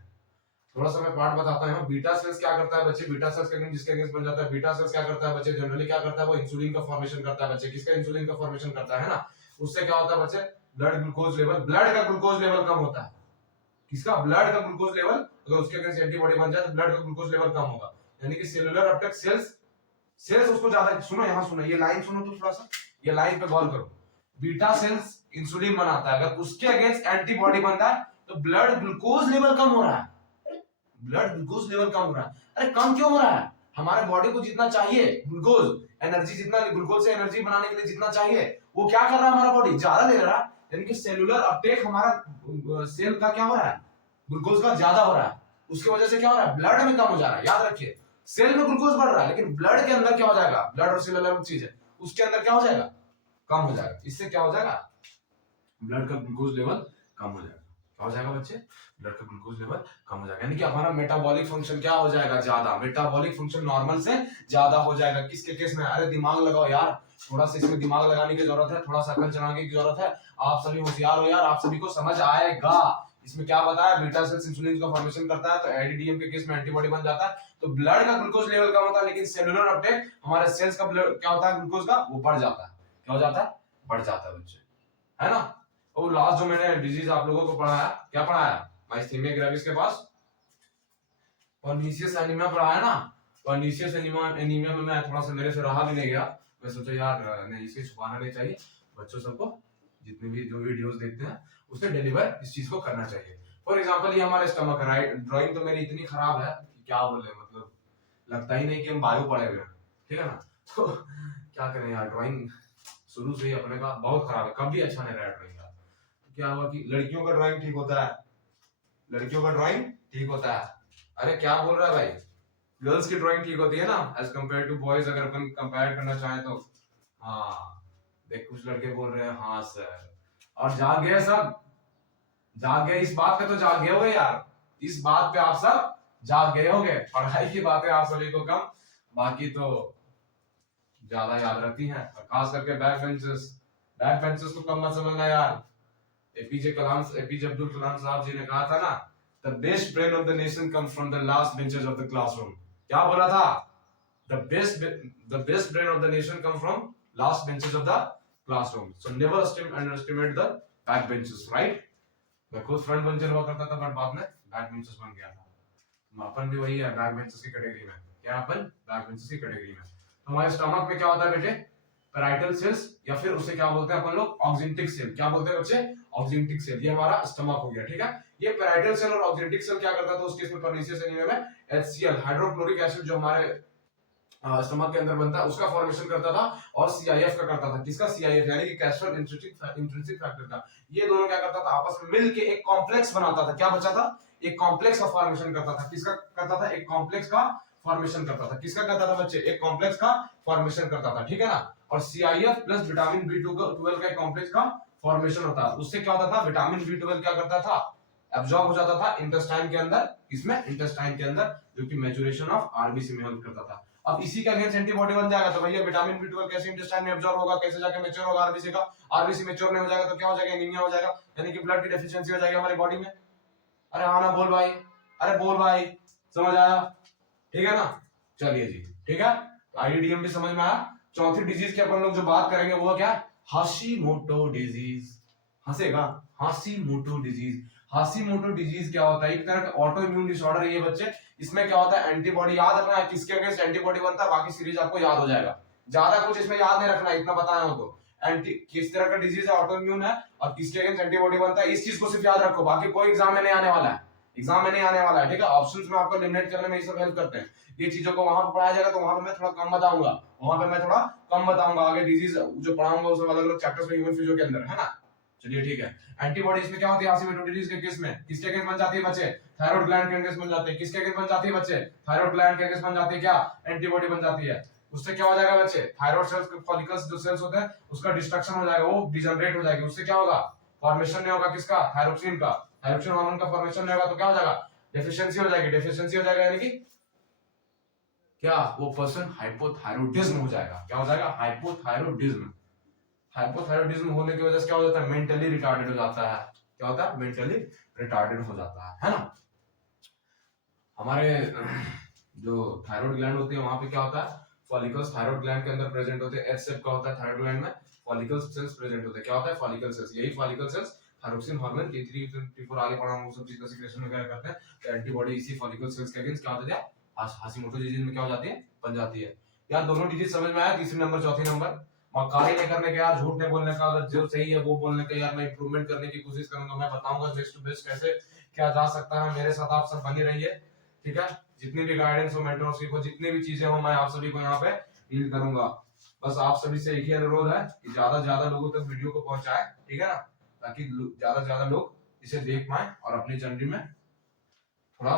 थोड़ा सा मैं पार्ट बताता हूँ। बीटा सेल्स क्या करता है बच्चे? बीटा सेल्स के जिसके अगेंस्ट बन जाता है, बीटा सेल्स क्या करता है बच्चे? जनरली क्या करता है? वो इंसुलिन का फॉर्मेशन करता है बच्चे। किसका इंसुलिन का फॉर्मेशन करता है ना। उससे क्या होता है बच्चे? ब्लड ग्लूकोज लेवल, ब्लड का ग्लूकोज लेवल कम होता है। किसका? ब्लड का ग्लूकोज लेवल। अगर उसके अगेंस्ट एंटीबॉडी बन जाए, तो ब्लड का ग्लूकोज लेवल कम होगा, यानी कि सेलुलर अपटेक, सेल्स उसको ज्यादा। सुनो, यहाँ सुनो, ये लाइन सुनो तो थोड़ा सा, ये लाइन पे गौर करो। बीटा सेल्स इंसुलिन बनाता है, अगर उसके अगेंस्ट एंटीबॉडी बनता है, तो ब्लड ग्लूकोज लेवल कम हो रहा है। ब्लड ग्लूकोज लेवल कम हो रहा है। अरे कम क्यों हो रहा है? हमारे बॉडी को जितना चाहिए ग्लूकोज एनर्जी, जितना ग्लूकोज से एनर्जी बनाने के लिए जितना चाहिए वो क्या कर रहा है हमारा बॉडी, ज्यादा ले रहा है। यानी कि सेलुलर अपटेक हमारा सेल का क्या हो रहा है, ग्लूकोज का ज्यादा हो रहा है। उसकी वजह से क्या हो रहा है, ब्लड में कम हो जा रहा है। याद रखिए सेल में ग्लूकोज बढ़ रहा है लेकिन ब्लड के अंदर क्या हो जाएगा, ब्लड और सेल अलग चीज है, उसके अंदर क्या हो जाएगा, कम हो जाएगा। इससे क्या हो जाएगा, ब्लड का ग्लूकोज लेवल कम हो जाएगा। क्या हो जाएगा बच्चे, ब्लड का ग्लूकोज लेवल कम हो जाएगा। यानी कि हमारा मेटाबॉलिक फंक्शन क्या हो जाएगा, ज्यादा, मेटाबॉलिक फंक्शन नॉर्मल से ज्यादा हो जाएगा। किसके केस में, अरे दिमाग लगाओ यार, थोड़ा सा इसमें दिमाग लगाने की जरूरत है, थोड़ा सा अकल चलाने की जरूरत है। आप सभी होशियार हो यार, आप सभी को समझ आएगा। इसमें क्या बताया, बीटा सेल्स इंसुलिन का फॉर्मेशन करता है, तो एडीडीएम के केस में एंटीबॉडी बन जाता है, तो ब्लड का ग्लूकोज लेवल कम होता है, लेकिन सेलुलर अपटेक हमारे सेल्स का ब्लड क्या होता है, ग्लूकोज का वो बढ़ जाता है। क्या हो जाता है, बढ़ जाता है बच्चे, है ना। और लास्ट जो मैंने डिजीज आप लोगों को पढ़ाया, क्या पढ़ाया, माइस्थीनिया ग्रेविस के पास पर्नीशियस एनीमिया पढ़ाया ना। पर्नीशियस एनीमिया में मैं थोड़ा सा, मेरे से रहा भी नहीं गया, मैं सोचा यार नहीं, इसे छुपाना नहीं चाहिए, बच्चों सबको जितने भी जो वीडियोस देखते हैं उसे डिलीवर इस चीज को करना चाहिए। फॉर एग्जांपल ये हमारा स्टमक है, राइट। ड्राइंग तो मेरी इतनी खराब है कि क्या बोले, मतलब लगता ही नहीं कि हम बायो पढ़े हुए हैं, ठीक है ना। तो क्या करें यार, ड्राइंग शुरू से ही अपने का बहुत खराब है, कभी अच्छा नहीं रहा ड्राइंग का। तो क्या हुआ कि लड़कियों का ड्राइंग ठीक होता है, लड़कियों का ड्राइंग ठीक होता है। अरे क्या बोल रहा है भाई, गर्ल्स की ड्राइंग ठीक होती है ना एज कम्पेयर टू बॉयज, अगर अपन कंपेयर करना चाहें तो। हाँ देख, कुछ लड़के बोल रहे हैं हाँ सर, और जाग गए सब, जाग गए, इस बात पे तो जाग गए होगे यार, इस बात पे आप सब जाग गए होगे। पढ़ाई की बातें आप सभी को कम, बाकी तो ज्यादा याद रहती हैं, और खास करके बैक बेंचेस, बैक बेंचेस को कम मत समझना यार। एपीजे अब्दुल कलाम साहब जी ने कहा था ना, the best brain of the nation comes from the last benches of the classroom. क्या बोला था, the best brain of the nation comes from last benches of the classroom, so never underestimate the back benches, right. मैं खुद front bencher हुआ करता था, but बाद में बैक बेंचेस बन गया था। अपन भी वही है, बैक बेंचेस की कैटेगरी में। क्या अपन, बैक बेंचेस की कैटेगरी में। तो हमारे स्टमक में क्या होता है बेटे, पैराइटल सेल्स, या फिर उसे क्या बोलते हैं अपन लोग, ऑक्जेंटिक सेल। क्या बोलते हैं बच्चे, ऑक्जेंटिक सेल। ये हमारा स्टमक हो गया, ठीक है। ये पैराइटल सेल और ऑक्जेंटिक सेल क्या करता था उस केस में, पर्नीशियस एनीमिया में HCl हाइड्रोक्लोरिक एसिड जो हमारे स्टमक के अंदर बनता है उसका फॉर्मेशन करता था, और CIF का करता था। किसका, CIF यानी कि कैस्ट्रल इंट्रिंसिक फैक्टर का। ये दोनों क्या करता था, आपस में मिलके एक कॉम्प्लेक्स बनाता था। क्या बचा था, एक कॉम्प्लेक्स का फॉर्मेशन करता था। किसका करता था, एक कॉम्प्लेक्स का फॉर्मेशन करता था। किसका करता था बच्चे, एक कॉम्प्लेक्स का फॉर्मेशन करता था, ठीक है ना। और CIF प्लस विटामिन B12 का कॉम्प्लेक्स का फॉर्मेशन होता है। उससे क्या होता था, विटामिन B12 क्या करता था, एब्जॉर्ब हो जाता था इंटेस्टाइन के अंदर, इसमें इंटेस्टाइन के अंदर, जो कि मैच्योरेशन ऑफ RBC में हेल्प करता था। अब इसी का अगेंस्ट एंटीबॉडी बन जाएगा, तो भैया विटामिन B12 कैसे इंटेस्टाइन में एब्जॉर्ब होगा, कैसे जाके मैच्योर होगा आरबीसी का, आरबीसी मैच्योर नहीं हो जाएगा तो क्या हो जाएगा, एनीमिया हो जाएगा, यानी कि ब्लड की डेफिशिएंसी हो जाएगी हमारी बॉडी में। अरे हाँ ना बोल भाई, अरे बोल भाई, समझ आया, ठीक है ना। चलिए जी, ठीक है, आईडीएम भी समझ में आया। चौथी डिजीज की अपन लोग जो बात करेंगे वो क्या, हाशिमोटो डिजीज। हंसेगा, हाशिमोटो डिजीज। हाशिमोटो डिजीज क्या होता है, एक तरह का ऑटो इम्यून डिसऑर्डर है ये बच्चे। इसमें क्या होता है, एंटीबॉडी, याद रखना है किसके अगेंस्ट एंटीबॉडी बनता है, बाकी सीरीज आपको याद हो जाएगा, ज्यादा कुछ इसमें याद नहीं रखना, इतना बताया हो तो। एंटी किस तरह का डिजीज है, ऑटो इम्यून है, और किसके अगेंस्ट एंटीबॉडी बनता है, इस चीज को सिर्फ याद रखो, बाकी कोई एग्जाम में नहीं आने वाला है, एग्जाम में नहीं आने वाला है, ठीक है। ऑप्शंस में आपको एलिमिनेट करने में ये सब हेल्प करते हैं। ये चीजों को वहां पर पढ़ाया जाएगा तो वहां पे मैं थोड़ा कम बताऊंगा, वहां पे मैं थोड़ा कम बताऊंगा, आगे डिजीज जो पढ़ाऊंगा उसमें अलग अलग चैप्टर्स में ह्यूमन फिजियो के अंदर, है ना। चलिए ठीक है। एंटीबॉडीज में क्या होती है, हाशिमोटो डिजीज के केस में किसके अगेंस्ट बन जाती है बच्चे, थायराइड ग्लैंड के अगेंस्ट बन जाती है। किसके अगेंस्ट बन जाती है बच्चे, थायराइड ग्लैंड के अगेंस्ट बन जाती है, क्या एंटीबॉडी बन जाती है। उससे क्या हो जाएगा बच्चे, थायराइड सेल्स फॉलिकल्स जो सेल्स होते हैं उसका डिस्ट्रक्शन हो जाएगा, वो डिजनरेट हो जाएगी। उससे क्या होगा, फॉर्मेशन नहीं होगा किसका, थायरोक्सिन का, थायरोक्सिन हार्मोन का फॉर्मेशन नहीं होगा तो क्या हो जाएगा, डेफिशिएंसी हो जाएगी। डेफिशिएंसी हो जाएगा यानी कि क्या, वो पर्सन हाइपोथायरॉइडिज्म हो जाएगा। क्या हो जाएगा, हाइपोथायरॉइडिज्म। हाइपोथायरॉइडिज्म होने की वजह से क्या हो जाता है, मेंटली रिटार्डेड हो जाता है। क्या होता है, मेंटली रिटार्डेड हो जाता है ना। हमारे जो थायराइड ग्लैंड होती है वहां पे क्या होता है, फॉलिकल्स थायराइड ग्लैंड के अंदर प्रेजेंट होते हैं। एच शेप का होता है थायराइड ग्लैंड में, फॉलिकल सेल्स प्रेजेंट होते हैं। क्या होता है, फॉलिकल सेल्स, यही follicle sales thyroxine hormone T3 T4 आगे पढ़ा वो सब चीज का सिक्रेशन वगैरह करते हैं। तो एंटीबॉडी इसी फॉलिकल सेल्स के अगेंस्ट क्या होता है, हाशिमोटो डिजीज में क्या हो जाती है, बन जाती है। यार दोनों डिजीज समझ में आया, तीसरी नंबर चौथी नंबर। मक्कारी नहीं करने का यार, झूठ नहीं बोलने का, अगर जो सही है वो बोलने का यार। मैं इंप्रूवमेंट करने की कोशिश करूंगा, मैं बताऊंगा बेस्ट टू बेस्ट कैसे क्या जा सकता है। मेरे साथ आप सब बने रहिए, ठीक है। जितनी भी गाइडेंस हो, मेंटरशिप हो, जितनी भी चीजें हो, मैं आप सभी को यहाँ पे डील करूंगा। बस आप सभी से एक ही अनुरोध है कि ज्यादा से ज्यादा लोगों तक वीडियो को पहुंचाए, ठीक है ना, ताकि ज्यादा से ज्यादा लोग इसे देख पाए और अपनी जर्नी में थोड़ा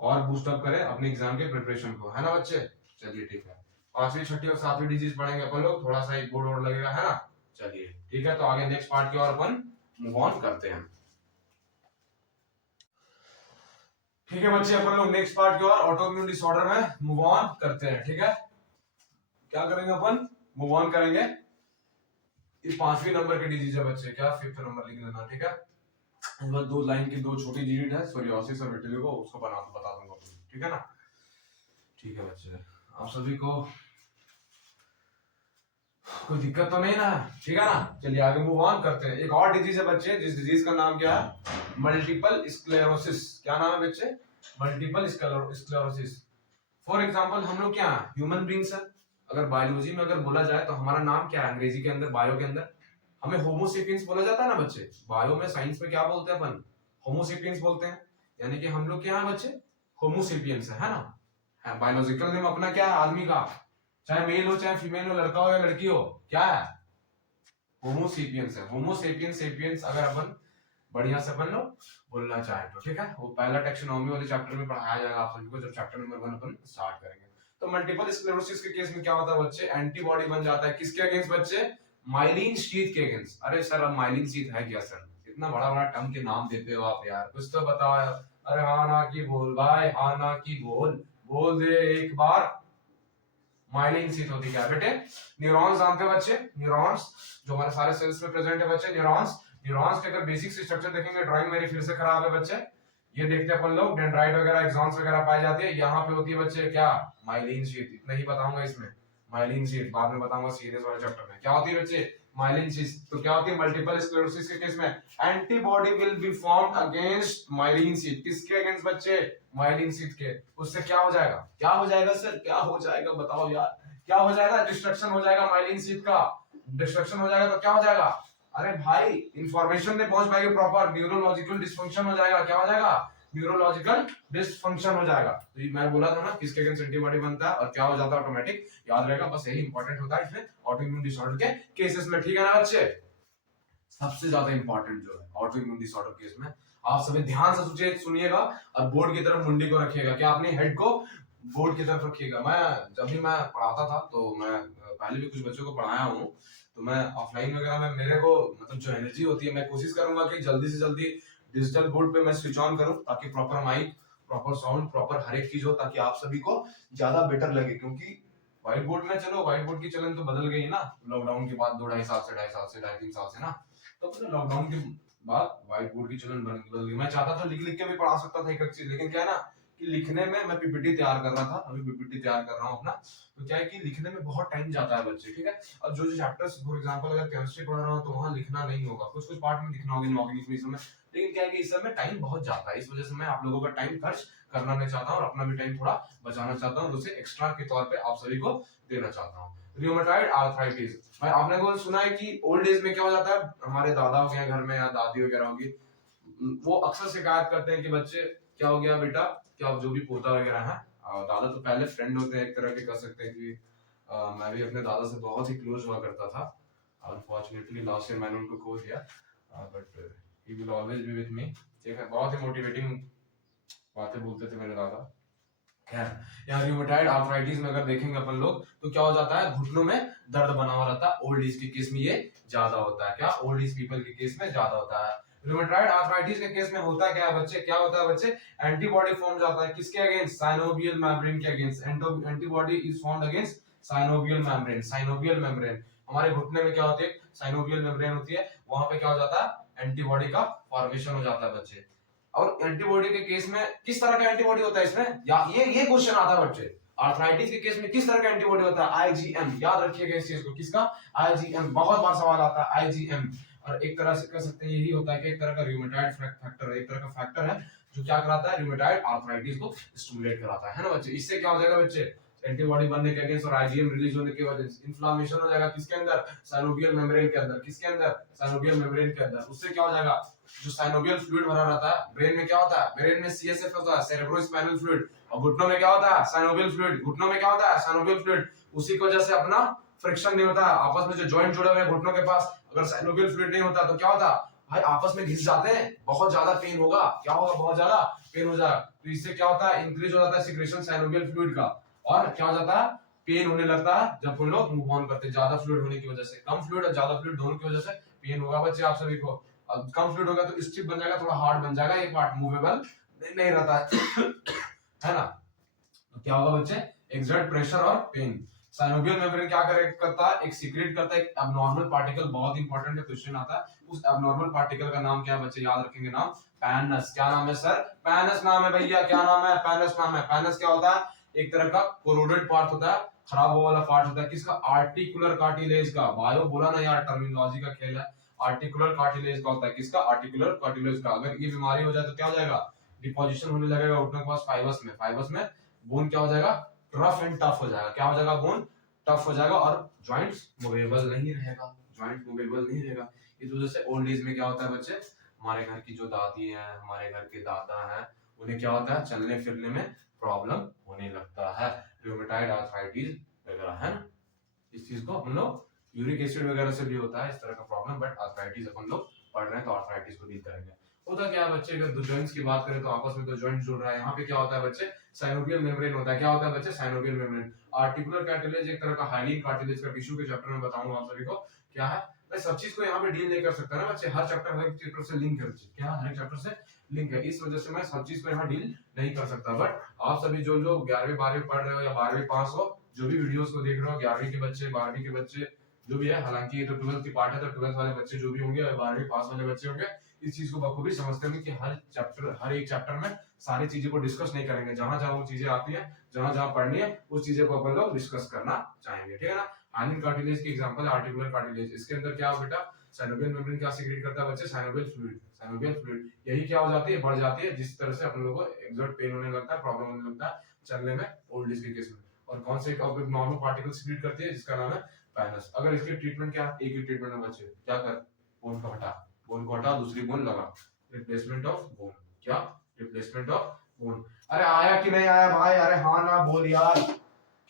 और बूस्ट अप करें अपने एग्जाम के प्रिपरेशन को, है ना बच्चे। चलिए ठीक है, 5वीं 6ठी और 7वीं डिजीज पढ़ेंगे अपन लोग, थोड़ा सा एक बोर्ड और लगेगा, है ना। चलिए ठीक है, तो आगे नेक्स्ट पार्ट की ओर अपन मूव ऑन करते हैं। ठीक है बच्चे, अपन लोग नेक्स्ट पार्ट की ओर ऑटोइम्यून डिसऑर्डर में मूव ऑन करते हैं। ठीक है, क्या करेंगे अपन, मूव ऑन करेंगे। ये 5वीं नंबर की डिजीज है बच्चे, क्या 5th नंबर लिख लेना, ठीक है। इस बार 2 लाइन की 2 छोटी डिजीज है, सोरियोसिस और विटिलिगो, उसको बता दूंगा, ठीक है ना। ठीक है बच्चे, आप सभी को कोई दिक्कत तो नहीं ना, ठीक है ना। चलिए आगे मूव ऑन करते हैं। एक और डिजीज है बच्चे, जिस डिजीज का नाम क्या है, मल्टीपल स्क्लेरोसिस। क्या नाम है बच्चे, मल्टीपल स्क्लेरोसिस। फॉर एग्जांपल हम लोग क्या ह्यूमन बींग्स है, अगर बायोलॉजी में अगर बोला जाए तो हमारा नाम क्या है अंग्रेजी के अंदर, बायो के अंदर हमें होमोसेपियंस बोला जाता है ना बच्चे। बायो में, साइंस में क्या बोलते हैं अपन, होमोसेपियंस बोलते हैं, यानी कि हम लोग क्या है बच्चे, होमोसेपियंस है ना। बायोलॉजिकल नेम अपना क्या है आदमी का, चाहे मेल हो चाहे फीमेल हो, लड़का हो या लड़की हो, क्या है, होमोसेपियंस है। होमोसेपियंस सेपियंस अगर अपन बढ़िया से अपन लोग बोलना चाहे तो, ठीक है। वो पहला टैक्सोनॉमी वाले चैप्टर में पढ़ाया जाएगा आप सभी को, जब चैप्टर नंबर 1 अपन स्टार्ट करेंगे। तो मल्टीपल स्क्लेरोसिस के केस में क्या होता है बच्चे, एंटीबॉडी बन जाता है किसके अगेंस्ट बच्चे, माइलिन शीथ के अगेंस्ट। अरे सर अब माइलिन शीथ है क्या सर, इतना बड़ा बड़ा टर्म के नाम देते हो आप यार, कुछ तो बताओ यार। अरे हाँ ना की बोल भाई, हाँ ना की बोल दे एक बार। माइलिन शीथ होती क्या बेटे, न्यूरॉन्स जानते हो बच्चे, न्यूरॉन्स जो हमारे सारे सेल्स में प्रेजेंट है बच्चे, न्यूरॉन्स। न्यूरॉन्स के अगर बेसिक स्ट्रक्चर देखेंगे, ड्राइंग मेरी फिर से खराब है बच्चे, ये देखते हैं अपन लोग, डेंड्राइट वगैरह एक्सॉन्स वगैरह पाई जाती है, यहाँ पे होती है बच्चे क्या, माइलिन शीथ। इतना ही बताऊंगा इसमें, माइलिन शीथ बाद में बताऊंगा सीरियस वाले चैप्टर में। क्या होती है बच्चे, माइलिन शीथ। तो क्या होती है मल्टीपल स्क्लेरोसिस के केस में, antibody will be formed against myelin sheath. किसके अगेंस्ट बच्चे, माइलिन शीथ के। उससे क्या हो जाएगा, क्या हो जाएगा सर, क्या हो जाएगा बताओ यार, क्या हो जाएगा, डिस्ट्रक्शन हो जाएगा माइलिन शीथ का। डिस्ट्रक्शन हो जाएगा तो क्या हो जाएगा, अरे भाई इंफॉर्मेशन नहीं पहुंच पाएगी प्रॉपर, न्यूरोलॉजिकल डिसफंक्शन हो जाएगा। क्या हो जाएगा, न्यूरोलॉजिकल डिसफंक्शन हो जाएगा। तो ये मैं बोला था ना किसके अगेंस्ट एंटीबॉडी बनता है और क्या हो जाता है ऑटोमेटिक, याद रहेगा, बस यही इंपॉर्टेंट होता है इसमें ऑटोइम्यून डिसऑर्डर के केसेस में, ठीक है ना बच्चे। सबसे ज्यादा इंपॉर्टेंट जो है ऑटोइम्यून डिसऑर्डर केस में, आप सभी ध्यान से सुनिएगा और बोर्ड की तरफ मुंडी को रखिएगा, क्या अपने हेड को बोर्ड की तरफ रखिएगा। मैं जब भी मैं पढ़ाता था तो मैं पहले भी कुछ बच्चों को पढ़ाया हूँ, तो मैं ऑफलाइन वगैरह में मेरे को मतलब जो एनर्जी होती है, मैं कोशिश करूंगा कि जल्दी से जल्दी डिजिटल बोर्ड पे मैं स्विच ऑन करूं, ताकि proper mic, proper sound, proper हर एक चीज हो, ताकि आप सभी को ज्यादा बेटर लगे। क्योंकि व्हाइट बोर्ड में, चलो व्हाइट बोर्ड की चलन तो बदल गई ना लॉकडाउन के बाद, 2-2.5 साल से 2.5 साल से 3 साल से ना, तो लॉकडाउन के बाद व्हाइट बोर्ड की चलन बदल गई। मैं चाहता था लिख लिख के भी पढ़ा सकता था एक एक चीज, लेकिन क्या है ना कि लिखने में, मैं पीपीटी तैयार कर रहा था, अभी पीपीटी तैयार कर रहा हूँ अपना, तो क्या है कि लिखने में बहुत टाइम जाता है बच्चे, ठीक है। अब जो जो चैप्टर्स फॉर एग्जांपल अगर केमिस्ट्री पढ़ रहा हूँ तो वहां लिखना नहीं होगा, कुछ कुछ पार्ट में लिखना होगा इनऑर्गेनिक में इस समय, लेकिन क्या है कि इस समय टाइम बहुत जाता है, इस वजह से मैं आप लोगों का टाइम खर्च करना नहीं चाहता हूँ और अपना भी टाइम थोड़ा बचाना चाहता हूँ, उसे एक्स्ट्रा के तौर पे आप सभी को देना चाहता हूँ। रियोमेटॉइड आर्थराइटिस, मैं आपने को सुना है कि ओल्ड एज में क्या हो जाता है, हमारे दादा हो गए घर में या दादी वगैरह होगी, वो अक्सर शिकायत करते हैं कि बच्चे क्या हो गया बेटा, क्या जो भी पोता वगैरह है, दादा तो पहले फ्रेंड होते हैं एक तरह के, कह सकते हैं कि मैं भी अपने दादा से बहुत ही क्लोज हुआ करता था। अनफॉर्चुनेटली लास्ट ईयर मैंने उनको खो दिया, but he will always be with me, ठीक है। बहुत ही मोटिवेटिंग बातें बोलते थे मेरे दादा। खैर, यहाँ रियोमेटॉइड आर्थराइटिस में अगर देखेंगे अपन लोग तो क्या हो जाता है, घुटनों में दर्द बना हुआ रहता है, ओल्ड एज के केस में ये ज्यादा होता है। क्या, ओल्ड एज पीपल के केस में ज्यादा होता है। रूमेटॉइड आर्थराइटिस के केस में होता क्या है बच्चे, क्या होता है बच्चे, एंटीबॉडी फॉर्म जाता है किसके अगेंस्ट, साइनोवियल मेम्ब्रेन के against. Antibody is formed against synovial membrane. Synovial membrane हमारे घुटने में क्या होती है, साइनोवियल मेम्ब्रेन होती है, वहां पे क्या हो जाता है, एंटीबॉडी का फॉर्मेशन हो जाता है बच्चे। और एंटीबॉडी के केस में किस तरह का एंटीबॉडी होता है इसमें, या ये क्वेश्चन आता है बच्चे, आर्थराइटिस के केस में किस तरह का एंटीबॉडी होता है, आईजीएम। याद रखिएगा इस चीज को, किसका, आईजीएम, बहुत बार सवाल आता है आईजीएम। और एक तरह से कह सकते हैं यही होता है कि एक तरह का रूमेटॉइड फैक्टर, एक तरह का फैक्टर है जो क्या कराता है, रूमेटॉइड आर्थराइटिस को स्टिमुलेट कराता है ना बच्चे। इससे क्या हो जाएगा बच्चे, एंटीबॉडी बनने के अगेंस्ट और आईजीएम रिलीज होने की वजह से इन्फ्लामेशन हो जाएगा किसके अंदर, साइनोवियल मेम्ब्रेन के अंदर, किसके अंदर, साइनोवियल मेम्ब्रेन के अंदर। उससे क्या हो जाएगा, जो साइनोवियल फ्लूइड भरा रहता है ब्रेन में, क्या होता है, ब्रेन में सीएसएफ होता है, सेरेब्रोस्पाइनल फ्लूइड, और घुटनों में क्या होता है, साइनोवियल फ्लूइड, घुटनों में क्या होता है, साइनोवियल फ्लूइड। उसी की वजह से अपना फ्रिक्शन नहीं होता आपस में, जो जॉइंट जुड़े हुए हैं घुटनों के पास, अगर साइनोवियल फ्लूइड नहीं होता तो क्या होता भाई, आपस में घिस जाते हैं, बहुत ज्यादा पेन होगा, क्या होगा, बहुत ज्यादा पेन हो जाएगा। तो इससे क्या होता है, इंक्रीज हो जाता है सिक्रेशन साइनोवियल फ्लूइड का, और क्या हो जाता है, पेन होने लगता है जब हम लोग मूव ऑन करते हैं, ज्यादा फ्लूइड होने की वजह से। कम फ्लूइड और ज्यादा फ्लूइड दोनों की वजह से पेन होगा बच्चे आप सभी को। अब कम फ्लूइड होगा तो स्टिफ बन जाएगा, थोड़ा हार्ड बन जाएगा, ये पार्ट मूवेबल नहीं रहता है ना। तो क्या होगा बच्चे, एक्सर्ट प्रेशर और पेन। साइनोवियल मेम्ब्रेन क्या करता है, एक सीक्रेट करता है एक एब्नॉर्मल पार्टिकल, बहुत इंपॉर्टेंट है, क्वेश्चन आता है। उस एब्नॉर्मल पार्टिकल का नाम क्या है बच्चे, याद रखेंगे नाम, पैनस। क्या नाम है सर, पैनस नाम है भैया, क्या नाम है, पैनस नाम है। पैनस क्या होता है, एक तरह का कोरोडेड पार्ट होता है, खराब हुआ वाला पार्ट होता है, किसका, आर्टिकुलर कार्टिलेज का। बायो बोला ना यार, टर्मिनोलॉजी का खेल है। आर्टिकुलर कार्टिलेज का होता है, किसका, आर्टिकुलर कार्टिलेज का। अगर ये बीमारी हो जाए तो क्या हो जाएगा, डिपोजिशन होने लगेगा घुटनों के पास फाइबर्स में, फाइबर्स में बोन क्या हो जाएगा, रफ एंड टफ हो जाएगा, क्या हो जाएगा, बोन टफ हो जाएगा, और जॉइंट्स मूवेबल नहीं रहेगा, जॉइंट मूवेबल नहीं रहेगा। इस वजह से ओल्ड एज में क्या होता है बच्चे, हमारे घर की जो दादी है, हमारे घर के दादा है, उन्हें क्या होता है, चलने फिरने में प्रॉब्लम होने लगता है, रूमेटाइड आर्थराइटिस वगैरह, है ना। इस चीज को हम लोग, यूरिक एसिड वगैरह से भी होता है इस तरह का प्रॉब्लम, बट आर्थराइटिस अपन लोग पढ़ रहे हैं तो आर्थराइटिस को डील करेंगे। होता क्या है बच्चे, अगर दो जॉइंट्स की बात करें तो आपस में दो जॉइंट जुड़ रहा है, यहाँ पे क्या होता है बच्चे, साइनोवियल मेम्ब्रेन होता है। क्या होता है बच्चे, साइनोवियल मेम्ब्रेन। आर्टिकुलर कार्टिलेज एक तरह का हाइलिन कार्टिलेज का टिश्यू के चैप्टर में बताऊंगा आप सभी को क्या है। मैं सब चीज को यहाँ पे डील नहीं कर सकता ना बच्चे, हर चैप्टर हर चैप्टर से लिंक है, क्या हर चैप्टर से लिंक है, इस वजह से मैं सब चीज को यहाँ डील नहीं कर सकता। बट आप सभी जो जो 11वीं 12वीं पढ़ रहे हो या 12वीं पास हो, जो भी वीडियोस को देख रहे हो, 11वीं के बच्चे, 12वीं के बच्चे, जो भी है, हालांकि ये तो 12th की पार्ट है, तो 12th वाले बच्चे जो भी होंगे, 12वीं पास वाले बच्चे होंगे, इस चीज को बखूबी समझते होंगे कि हर चैप्टर, हर एक चैप्टर में सारी चीजें को डिस्कस नहीं करेंगे, जहां जहां वो चीजें आती है, जहां जहां पढ़नी है, उस चीजें को अपन लोग डिस्कस करना चाहेंगे, ठीक है ना। हाइलिन कार्टिलेज की एग्जांपल है आर्टिकुलर कार्टिलेज। इसके अंदर क्या हो बेटा, साइनोवियल मेम्ब्रेन क्या सीक्रेट करता है बच्चे, साइनोवियल फ्लूइड, साइनोवियल फ्लूइड। यही क्या हो जाती है, बढ़ जाती है, जिस तरह से अपन लोगों को एक्सर्ट पेन होने लगता है, प्रॉब्लम होने लगता है चलने में, ओल्ड एज के केस में। और कौन से नॉर्मल पार्टिकल सीक्रेट करती है, जिसका नाम है पैनस। अगर इसकी ट्रीटमेंट क्या, एक ही ट्रीटमेंट है बच्चे, क्या कर, बोन को हटा, बोन को हटा, दूसरी बोन लगा, रिप्लेसमेंट ऑफ बोन। क्या, रिप्लेसमेंट ऑफ बोन। अरे आया कि नहीं आया भाई, अरे हाँ ना बोल यार,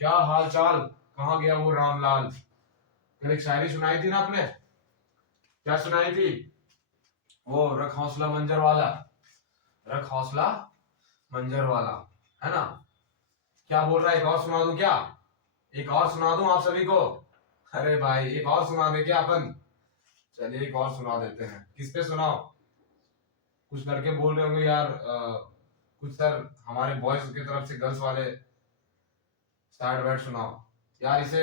क्या हाल चाल, कहाँ गया वो रामलाल। कल एक शायरी सुनाई थी ना आपने, क्या सुनाई थी, वो रख हौसला मंजर वाला, रख हौसला मंजर वाला, है ना। क्या बोल रहा है, एक और सुना दूं क्या, एक और सुना दूं आप सभी को। अरे भाई एक और सुना दे क्या अपन, चलिए एक और सुना देते हैं। किस पे सुनाओ, कुछ लड़के बोल रहे होंगे यार कुछ सर हमारे बॉयज की तरफ से गर्ल्स वाले सैड वर्ड सुनाओ यार, इसे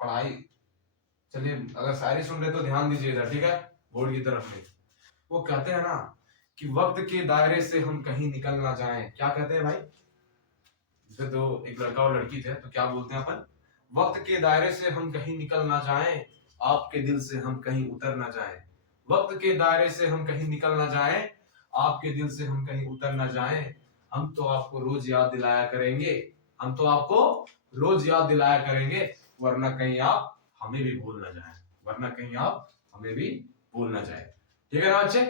पढ़ाई, चलिए अगर शायरी सुन रहे तो ध्यान दीजिए इधर, ठीक है, बोर्ड की तरफ में। वो कहते हैं ना कि वक्त के दायरे से हम कहीं निकल ना जाएं, क्या कहते हैं भाई, जैसे तो एक लड़का और लड़की थे, तो क्या बोलते हैं अपन, वक्त के दायरे से हम कहीं निकल ना जाएं, आपके दिल से हम कहीं उतर ना जाएं। वक्त के दायरे से हम कहीं निकल ना जाएं, आपके दिल से हम कहीं उतर ना जाएं। हम तो आपको रोज याद दिलाया करेंगे, हम तो आपको रोज याद दिलाया करेंगे, वरना कहीं आप हमें भी भूल ना जाएं, वरना कहीं आप हमें भी भूल ना जाएं। ठीक है ना बच्चे।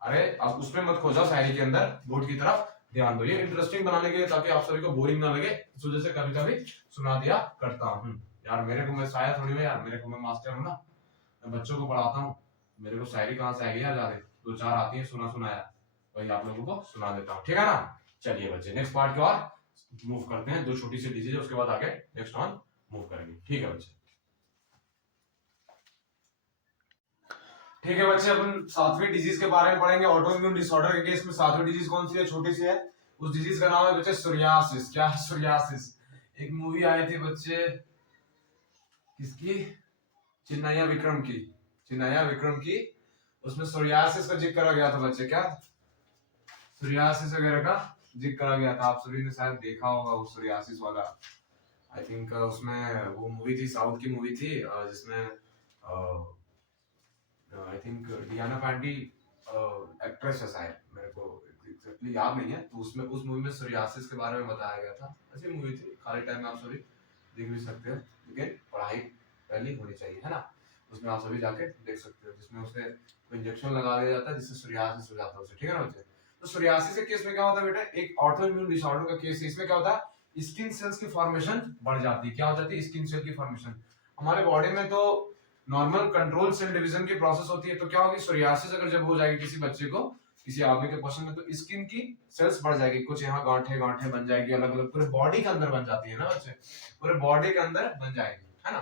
अरे आप उसमें मत खो जाओ, शायरी के अंदर बोर्ड की तरफ ध्यान दो, ये इंटरेस्टिंग बनाने के लिए, ताकि आप सभी को बोरिंग ना लगे, इस वजह से कभी कभी सुना दिया करता हूँ यार। मेरे को, मैं शायर थोड़ी हूँ यार, मेरे को, मैं मास्टर हूँ ना, मैं बच्चों को पढ़ाता हूँ, मेरे को शायरी कहाँ से आएगी यार, ज्यादा दो चार आती है सुना सुनाया, वही आप लोगों को सुना देता हूँ, ठीक है ना। चलिए बच्चे नेक्स्ट पार्ट की ओर मूव करते हैं, दो छोटी सी डिजीज है, उसके बाद आगे नेक्स्ट ऑन मूव करेंगे, ठीक है बच्चे। ठीक है बच्चे, अपन सातवीं डिजीज के बारे में पढ़ेंगे। ऑटोइम्यून डिसऑर्डर के केस में सातवीं डिजीज कौन सी है, छोटी सी है, उस डिजीज का नाम है बच्चे सोरियासिस। क्या है सोरियासिस, एक मूवी आई थी बच्चे, किसकी, चिन्नैया विक्रम की, चिन्नैया विक्रम की, उसमें सोरियासिस का जिक्र करा गया था बच्चे, क्या सोरियासिस वगैरह का जिक्र करा गया था, आप सभी ने शायद देखा होगा वो सोरियासिस वाला। आई थिंक उसमें वो मूवी थी, साउथ की मूवी थी, जिसमें I think Diana Pandi actress है शायद, मेरे को एग्जैक्टली याद नहीं है, तो उसमें उस मूवी में सोरियासिस के बारे में बताया गया था। अच्छी मूवी थी, खाली टाइम में आप सभी देख भी सकते हो, लेकिन पढ़ाई पहले होनी चाहिए, है ना। उसमें आप सभी जाके देख सकते हो, जिसमें उसे इंजेक्शन लगा दिया जाता है जिससे सोरियासिस हो जाता है उसे, ठीक है ना बच्चे। तो सोरियासिस के केस में क्या होता है बेटा, एक ऑटो इम्यून डिसऑर्डर का केस है। इसमें क्या होता है, स्किन सेल्स की फॉर्मेशन बढ़ जाती है। क्या हो जाती है, स्किन सेल की फॉर्मेशन। हमारे बॉडी में तो नॉर्मल कंट्रोल सेल डिवीजन की प्रोसेस होती है, तो क्या होगी, सोरियासिस अगर जब हो जाएगी किसी बच्चे को, किसी आदमी के पर्सन में, तो स्किन की सेल्स बढ़ जाएगी, कुछ यहाँ गांठे गांठे बन जाएगी, अलग अलग पूरे बॉडी के अंदर बन जाती है ना बच्चे, पूरे बॉडी के अंदर बन जाएगी, है ना।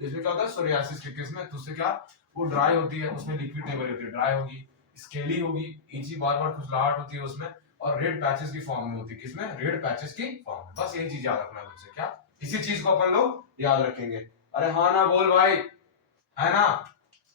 तो इसमें क्या होता है सोरियासिस के केस में, तो उससे क्या, वो ड्राई होती है, उसमें लिक्विड नहीं बनी होती है, ड्राई होगी, स्केली होगी, इची बार बार खुजलाहट होती है उसमें, और रेड पैचेस की फॉर्म में होती है। किसमें, रेड पैचेस की फॉर्म में। बस यही चीज याद रखना है बच्चे, क्या इसी चीज को अपन लोग याद रखेंगे। अरे हाँ ना बोल भाई, है ना।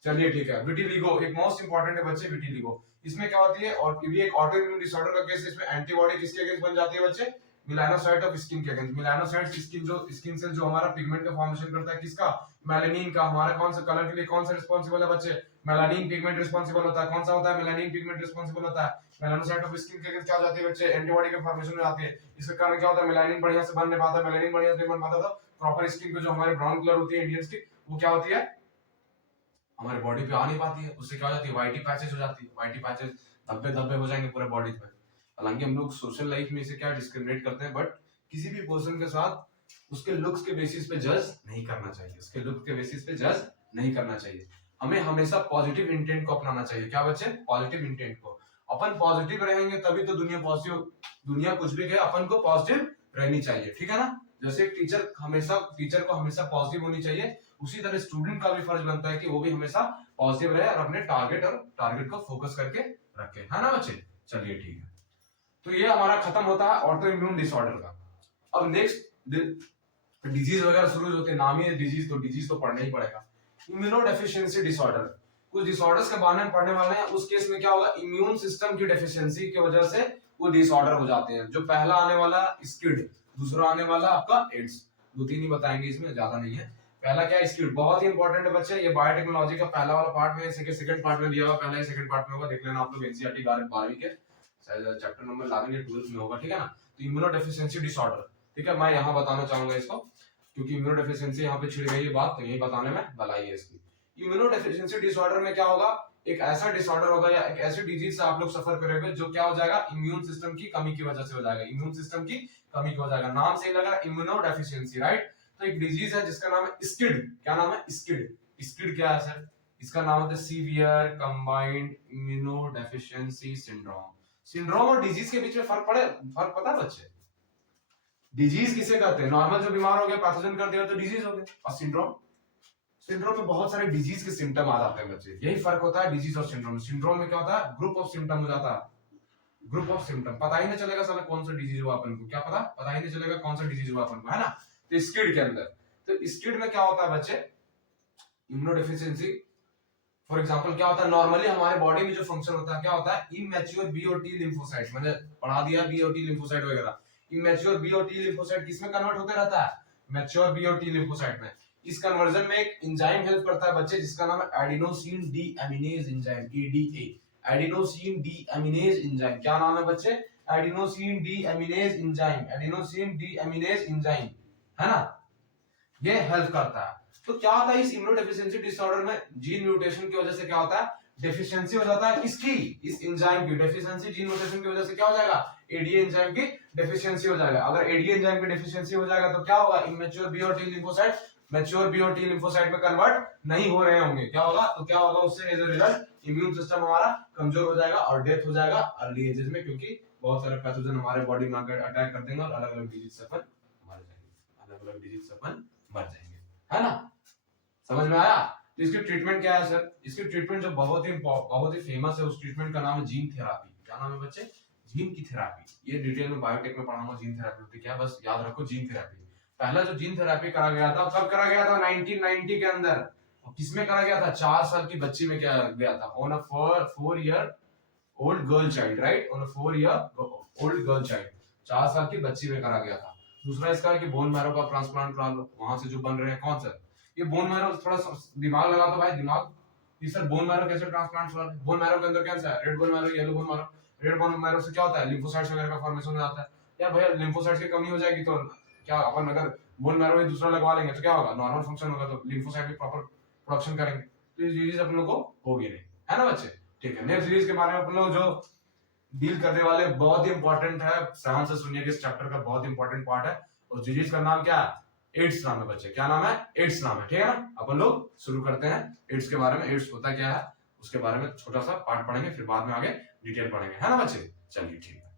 चलिए ठीक है, विटिलिगो एक मोस्ट इंपॉर्टेंट है बच्चे, विटिलिगो। इसमें क्या होती है, और ये भी एक ऑटो इम्यून डिसऑर्डर का केस है। इसमें एंटीबॉडी किसके अगेंस्ट बन जाती है बच्चे, मेलानोसाइट ऑफ स्किन के अगेंस्ट। मेलानोसाइट स्किन सेल जो हमारा पिगमेंट का फॉर्मेशन करता है, किसका, मेलानिन का। हमारा कौन सा कलर के लिए कौन सा रिस्पांसिबल है बच्चे, मेलानिन पिगमेंट रिस्पांसिबल होता है। कौन सा होता है, मेलानिन पिगमेंट रिस्पांसिबल होता है। मेलानोसाइट ऑफ स्किन के अगेंस्ट क्या हो जाती है बच्चे, एंटीबॉडी के फॉर्मेशन में आती है। इसके कारण क्या होता है, मेलानिन बढ़िया से बन नहीं पाता, मेलानिन बढ़िया से नहीं बन पाता, तो प्रॉपर स्किन को जो हमारे ब्राउन कलर होती है इंडियंस की, वो क्या होती है, हमारे बॉडी पे आ नहीं पाती है। उससे क्या हो जाती है, वाइटी पैचेस हो जाती है, वाइटी पैचेस धब्बे धब्बे हो जाएंगे पूरे बॉडी पे। हालांकि हम लोग सोशल लाइफ में इसे क्या डिस्क्रिमिनेट करते हैं, बट किसी भी पर्सन के साथ उसके लुक्स के बेसिस पे जज नहीं करना चाहिए, उसके लुक के बेसिस पे जज नहीं करना चाहिए। हमें हमेशा पॉजिटिव इंटेंट को अपनाना चाहिए। क्या बच्चे, पॉजिटिव इंटेंट को। अपन पॉजिटिव रहेंगे तभी तो दुनिया पॉजिटिव, दुनिया कुछ भी कहे अपन को पॉजिटिव रहनी चाहिए, ठीक है ना। जैसे टीचर को हमेशा पॉजिटिव होनी चाहिए, उसी तरह स्टूडेंट का भी फर्ज बनता है कि वो भी हमेशा पॉजिटिव रहे और अपने टारगेट को फोकस करके रखे, है ना बच्चे। चलिए ठीक है, तो ये हमारा खत्म होता है ऑटो इम्यून डिसऑर्डर का। अब नेक्स्ट डिजीज वगैरह शुरू होते हैं, नाम ही है डिजीज तो पढ़ना ही पड़ेगा। इम्यूनोडेफिशिएंसी डिसऑर्डर, कुछ डिसऑर्डर्स के बारे में पढ़ने वाले हैं। उस केस में क्या होगा, इम्यून सिस्टम की डेफिशिएंसी की वजह से वो डिसऑर्डर हो जाते हैं। जो पहला आने वाला स्किड, दूसरा आने वाला आपका एड्स, दो तीन ही बताएंगे, इसमें ज्यादा नहीं है। पहला क्या है, स्किड, बहुत ही इंपॉर्टेंट है बच्चे। ये बायोटेक्नोलॉजी का पहला वाला पार्ट में, सेकंड पार्ट में दिया हुआ, पहला सेकंड पार्ट में होगा, देख लेना आप लोग एनसीईआरटी 12वीं के चैप्टर नंबर 11 या 12 में होगा, ठीक है ना। तो इम्यूनोडेफिशिएंसी डिसऑर्डर, ठीक है, मैं यहाँ बताना चाहूंगा इसको, क्योंकि इम्यूनोडेफिशिएंसी यहाँ पे छिड़ गई है बात, तो यही बताने में भलाई है इसकी। इम्यूनोडेफिशिएंसी डिसऑर्डर में क्या होगा, एक ऐसा डिसऑर्डर होगा या एक ऐसी डिजीज से आप लोग सफर करेंगे जो क्या हो जाएगा, इम्यून सिस्टम की कमी की वजह से हो जाएगा, इम्यून सिस्टम की कमी की हो जाएगा। नाम से ही लगा इम्यूनोडेफिशिएंसी, राइट। तो एक डिजीज है जिसका नाम है स्किड। क्या नाम है, स्किड। स्किड क्या है सर, इसका नाम होता है severe combined immunodeficiency syndrome. Syndrome और डिजीज के बीच में फर्क पता है बच्चे। डिजीज किसे कहते हैं, नॉर्मल जो बीमार हो गया, पैथोजन कर दिया तो डिजीज हो गया, और सिंड्रोम में बहुत सारे डिजीज के सिम्टम आ जाते हैं बच्चे। यही फर्क होता है डिजीज और सिंड्रोम। सिंड्रोम में क्या होता है, ग्रुप ऑफ सिम्टम हो जाता है, ग्रुप ऑफ सिम्टम, पता ही नहीं चलेगा साला कौन सा डिजीज हुआ अपन को, क्या पता ही नहीं चलेगा कौन सा डिजीज हुआ अपन को, है ना। तो स्किड के अंदर, तो स्किड में क्या होता है बच्चे, इम्यूनोडेफिशिएंसी। फॉर एग्जांपल क्या होता है, नॉर्मली हमारे बॉडी में जो फंक्शन होता है, क्या होता है, इमैच्योर बी और टी लिम्फोसाइट, मैंने पढ़ा दिया बी और टी लिम्फोसाइट वगैरह। इमैच्योर बी और टी लिम्फोसाइट किसमें कन्वर्ट होते रहता है, मैच्योर बी और टी लिम्फोसाइट में। इस कन्वर्जन में एक एंजाइम हेल्प करता है बच्चे, जिसका नाम है adenosine deaminase enzyme, ADA, adenosine deaminase enzyme. क्या नाम है बच्चे, adenosine deaminase enzyme, adenosine deaminase enzyme, है ना, ये हेल्प करता है। तो क्या होता है इस इम्यूनोडेफिशिएंसी डिसऑर्डर में, जीन म्यूटेशन की वजह से क्या होता है, डेफिशिएंसी हो जाता है किसकी, इस एंजाइम की। डेफिशिएंसी जीन म्यूटेशन की वजह से क्या हो जाएगा, एडीए एंजाइम की डेफिशिएंसी हो जाएगा। अगर एडीए एंजाइम की डेफिशिएंसी हो जाएगा तो क्या होगा, इमैच्योर बी और टी लिम्फोसाइट मैच्योर बी और टी लिम्फोसाइट में कन्वर्ट नहीं हो रहे होंगे। क्या होगा, तो क्या होगा उससे as a result immune system हमारा कमजोर हो जाएगा और डेथ हो जाएगा अर्ली एजेस में, क्योंकि बहुत सारे पैथोजन हमारे बॉडी में अटैक कर देंगे और अलग अलग डिजीज से अपन मर जाएंगे, अलग अलग डिजीज से अपन मर जाएंगे, है ना। समझ में आया। तो इसकी ट्रीटमेंट क्या है सर, इसकी ट्रीटमेंट जो बहुत ही फेमस है, उस ट्रीटमेंट का नाम है जीन थेरापी। क्या नाम है बच्चे, जीन की थेरापी। ये डिटेल में बायोटेक में पढ़ाऊंगा जीन थेरापी होती क्या है, बस याद रखो जीन थेरापी। पहला जो जीन थेरापी करा गया था, कब करा गया था, 1990 के अंदर। और किसमें करा गया था, 4 साल की बच्ची में क्या गया था, on a 4 year old girl child, right, on a 4 year old girl child, 4 साल की बच्ची में करा गया था। दूसरा इसका है कि बोन मैरो का ट्रांसप्लांट करा लो, वहां से जो बन रहे हैं, कौन सा, ये बोन मैरो, थोड़ा दिमाग लगा दो भाई, दिमाग, ये सर बोन मैरो कैसे ट्रांसप्लांट हो रहा है, बोन मैरो के अंदर कैसा है, red bone marrow, yellow bone marrow. Red bone marrow से क्या होता है, लिम्फोसाइट्स वगैरह का फॉर्मेशन हो जाता है। यार भैया लिम्फोसाइट्स की कमी हो जाएगी तो क्या अपन अगर बोन मैरो ही दूसरा लगवा लेंगे तो क्या होगा, नॉर्मल फंक्शन होगा तो लिम्फोसाइट भी प्रॉपर प्रोडक्शन करेंगे, तो ये डिजीज अपन लोग को होगी नहीं, है ना बच्चे। ठीक है, नेक्स्ट डिजीज के बारे में अपन लोग जो डील करने वाले बहुत ही इंपॉर्टेंट है, ध्यान से सुनिए, इस चैप्टर का बहुत इंपॉर्टेंट पार्ट है। उस डिजीज का नाम क्या है, एड्स नाम है बच्चे। क्या नाम है, एड्स नाम है, ठीक है ना। अपन लोग शुरू करते हैं एड्स के बारे में। एड्स होता क्या है उसके बारे में छोटा सा पार्ट पढ़ेंगे, फिर बाद में आगे डिटेल पढ़ेंगे, है ना बच्चे। चलिए ठीक है।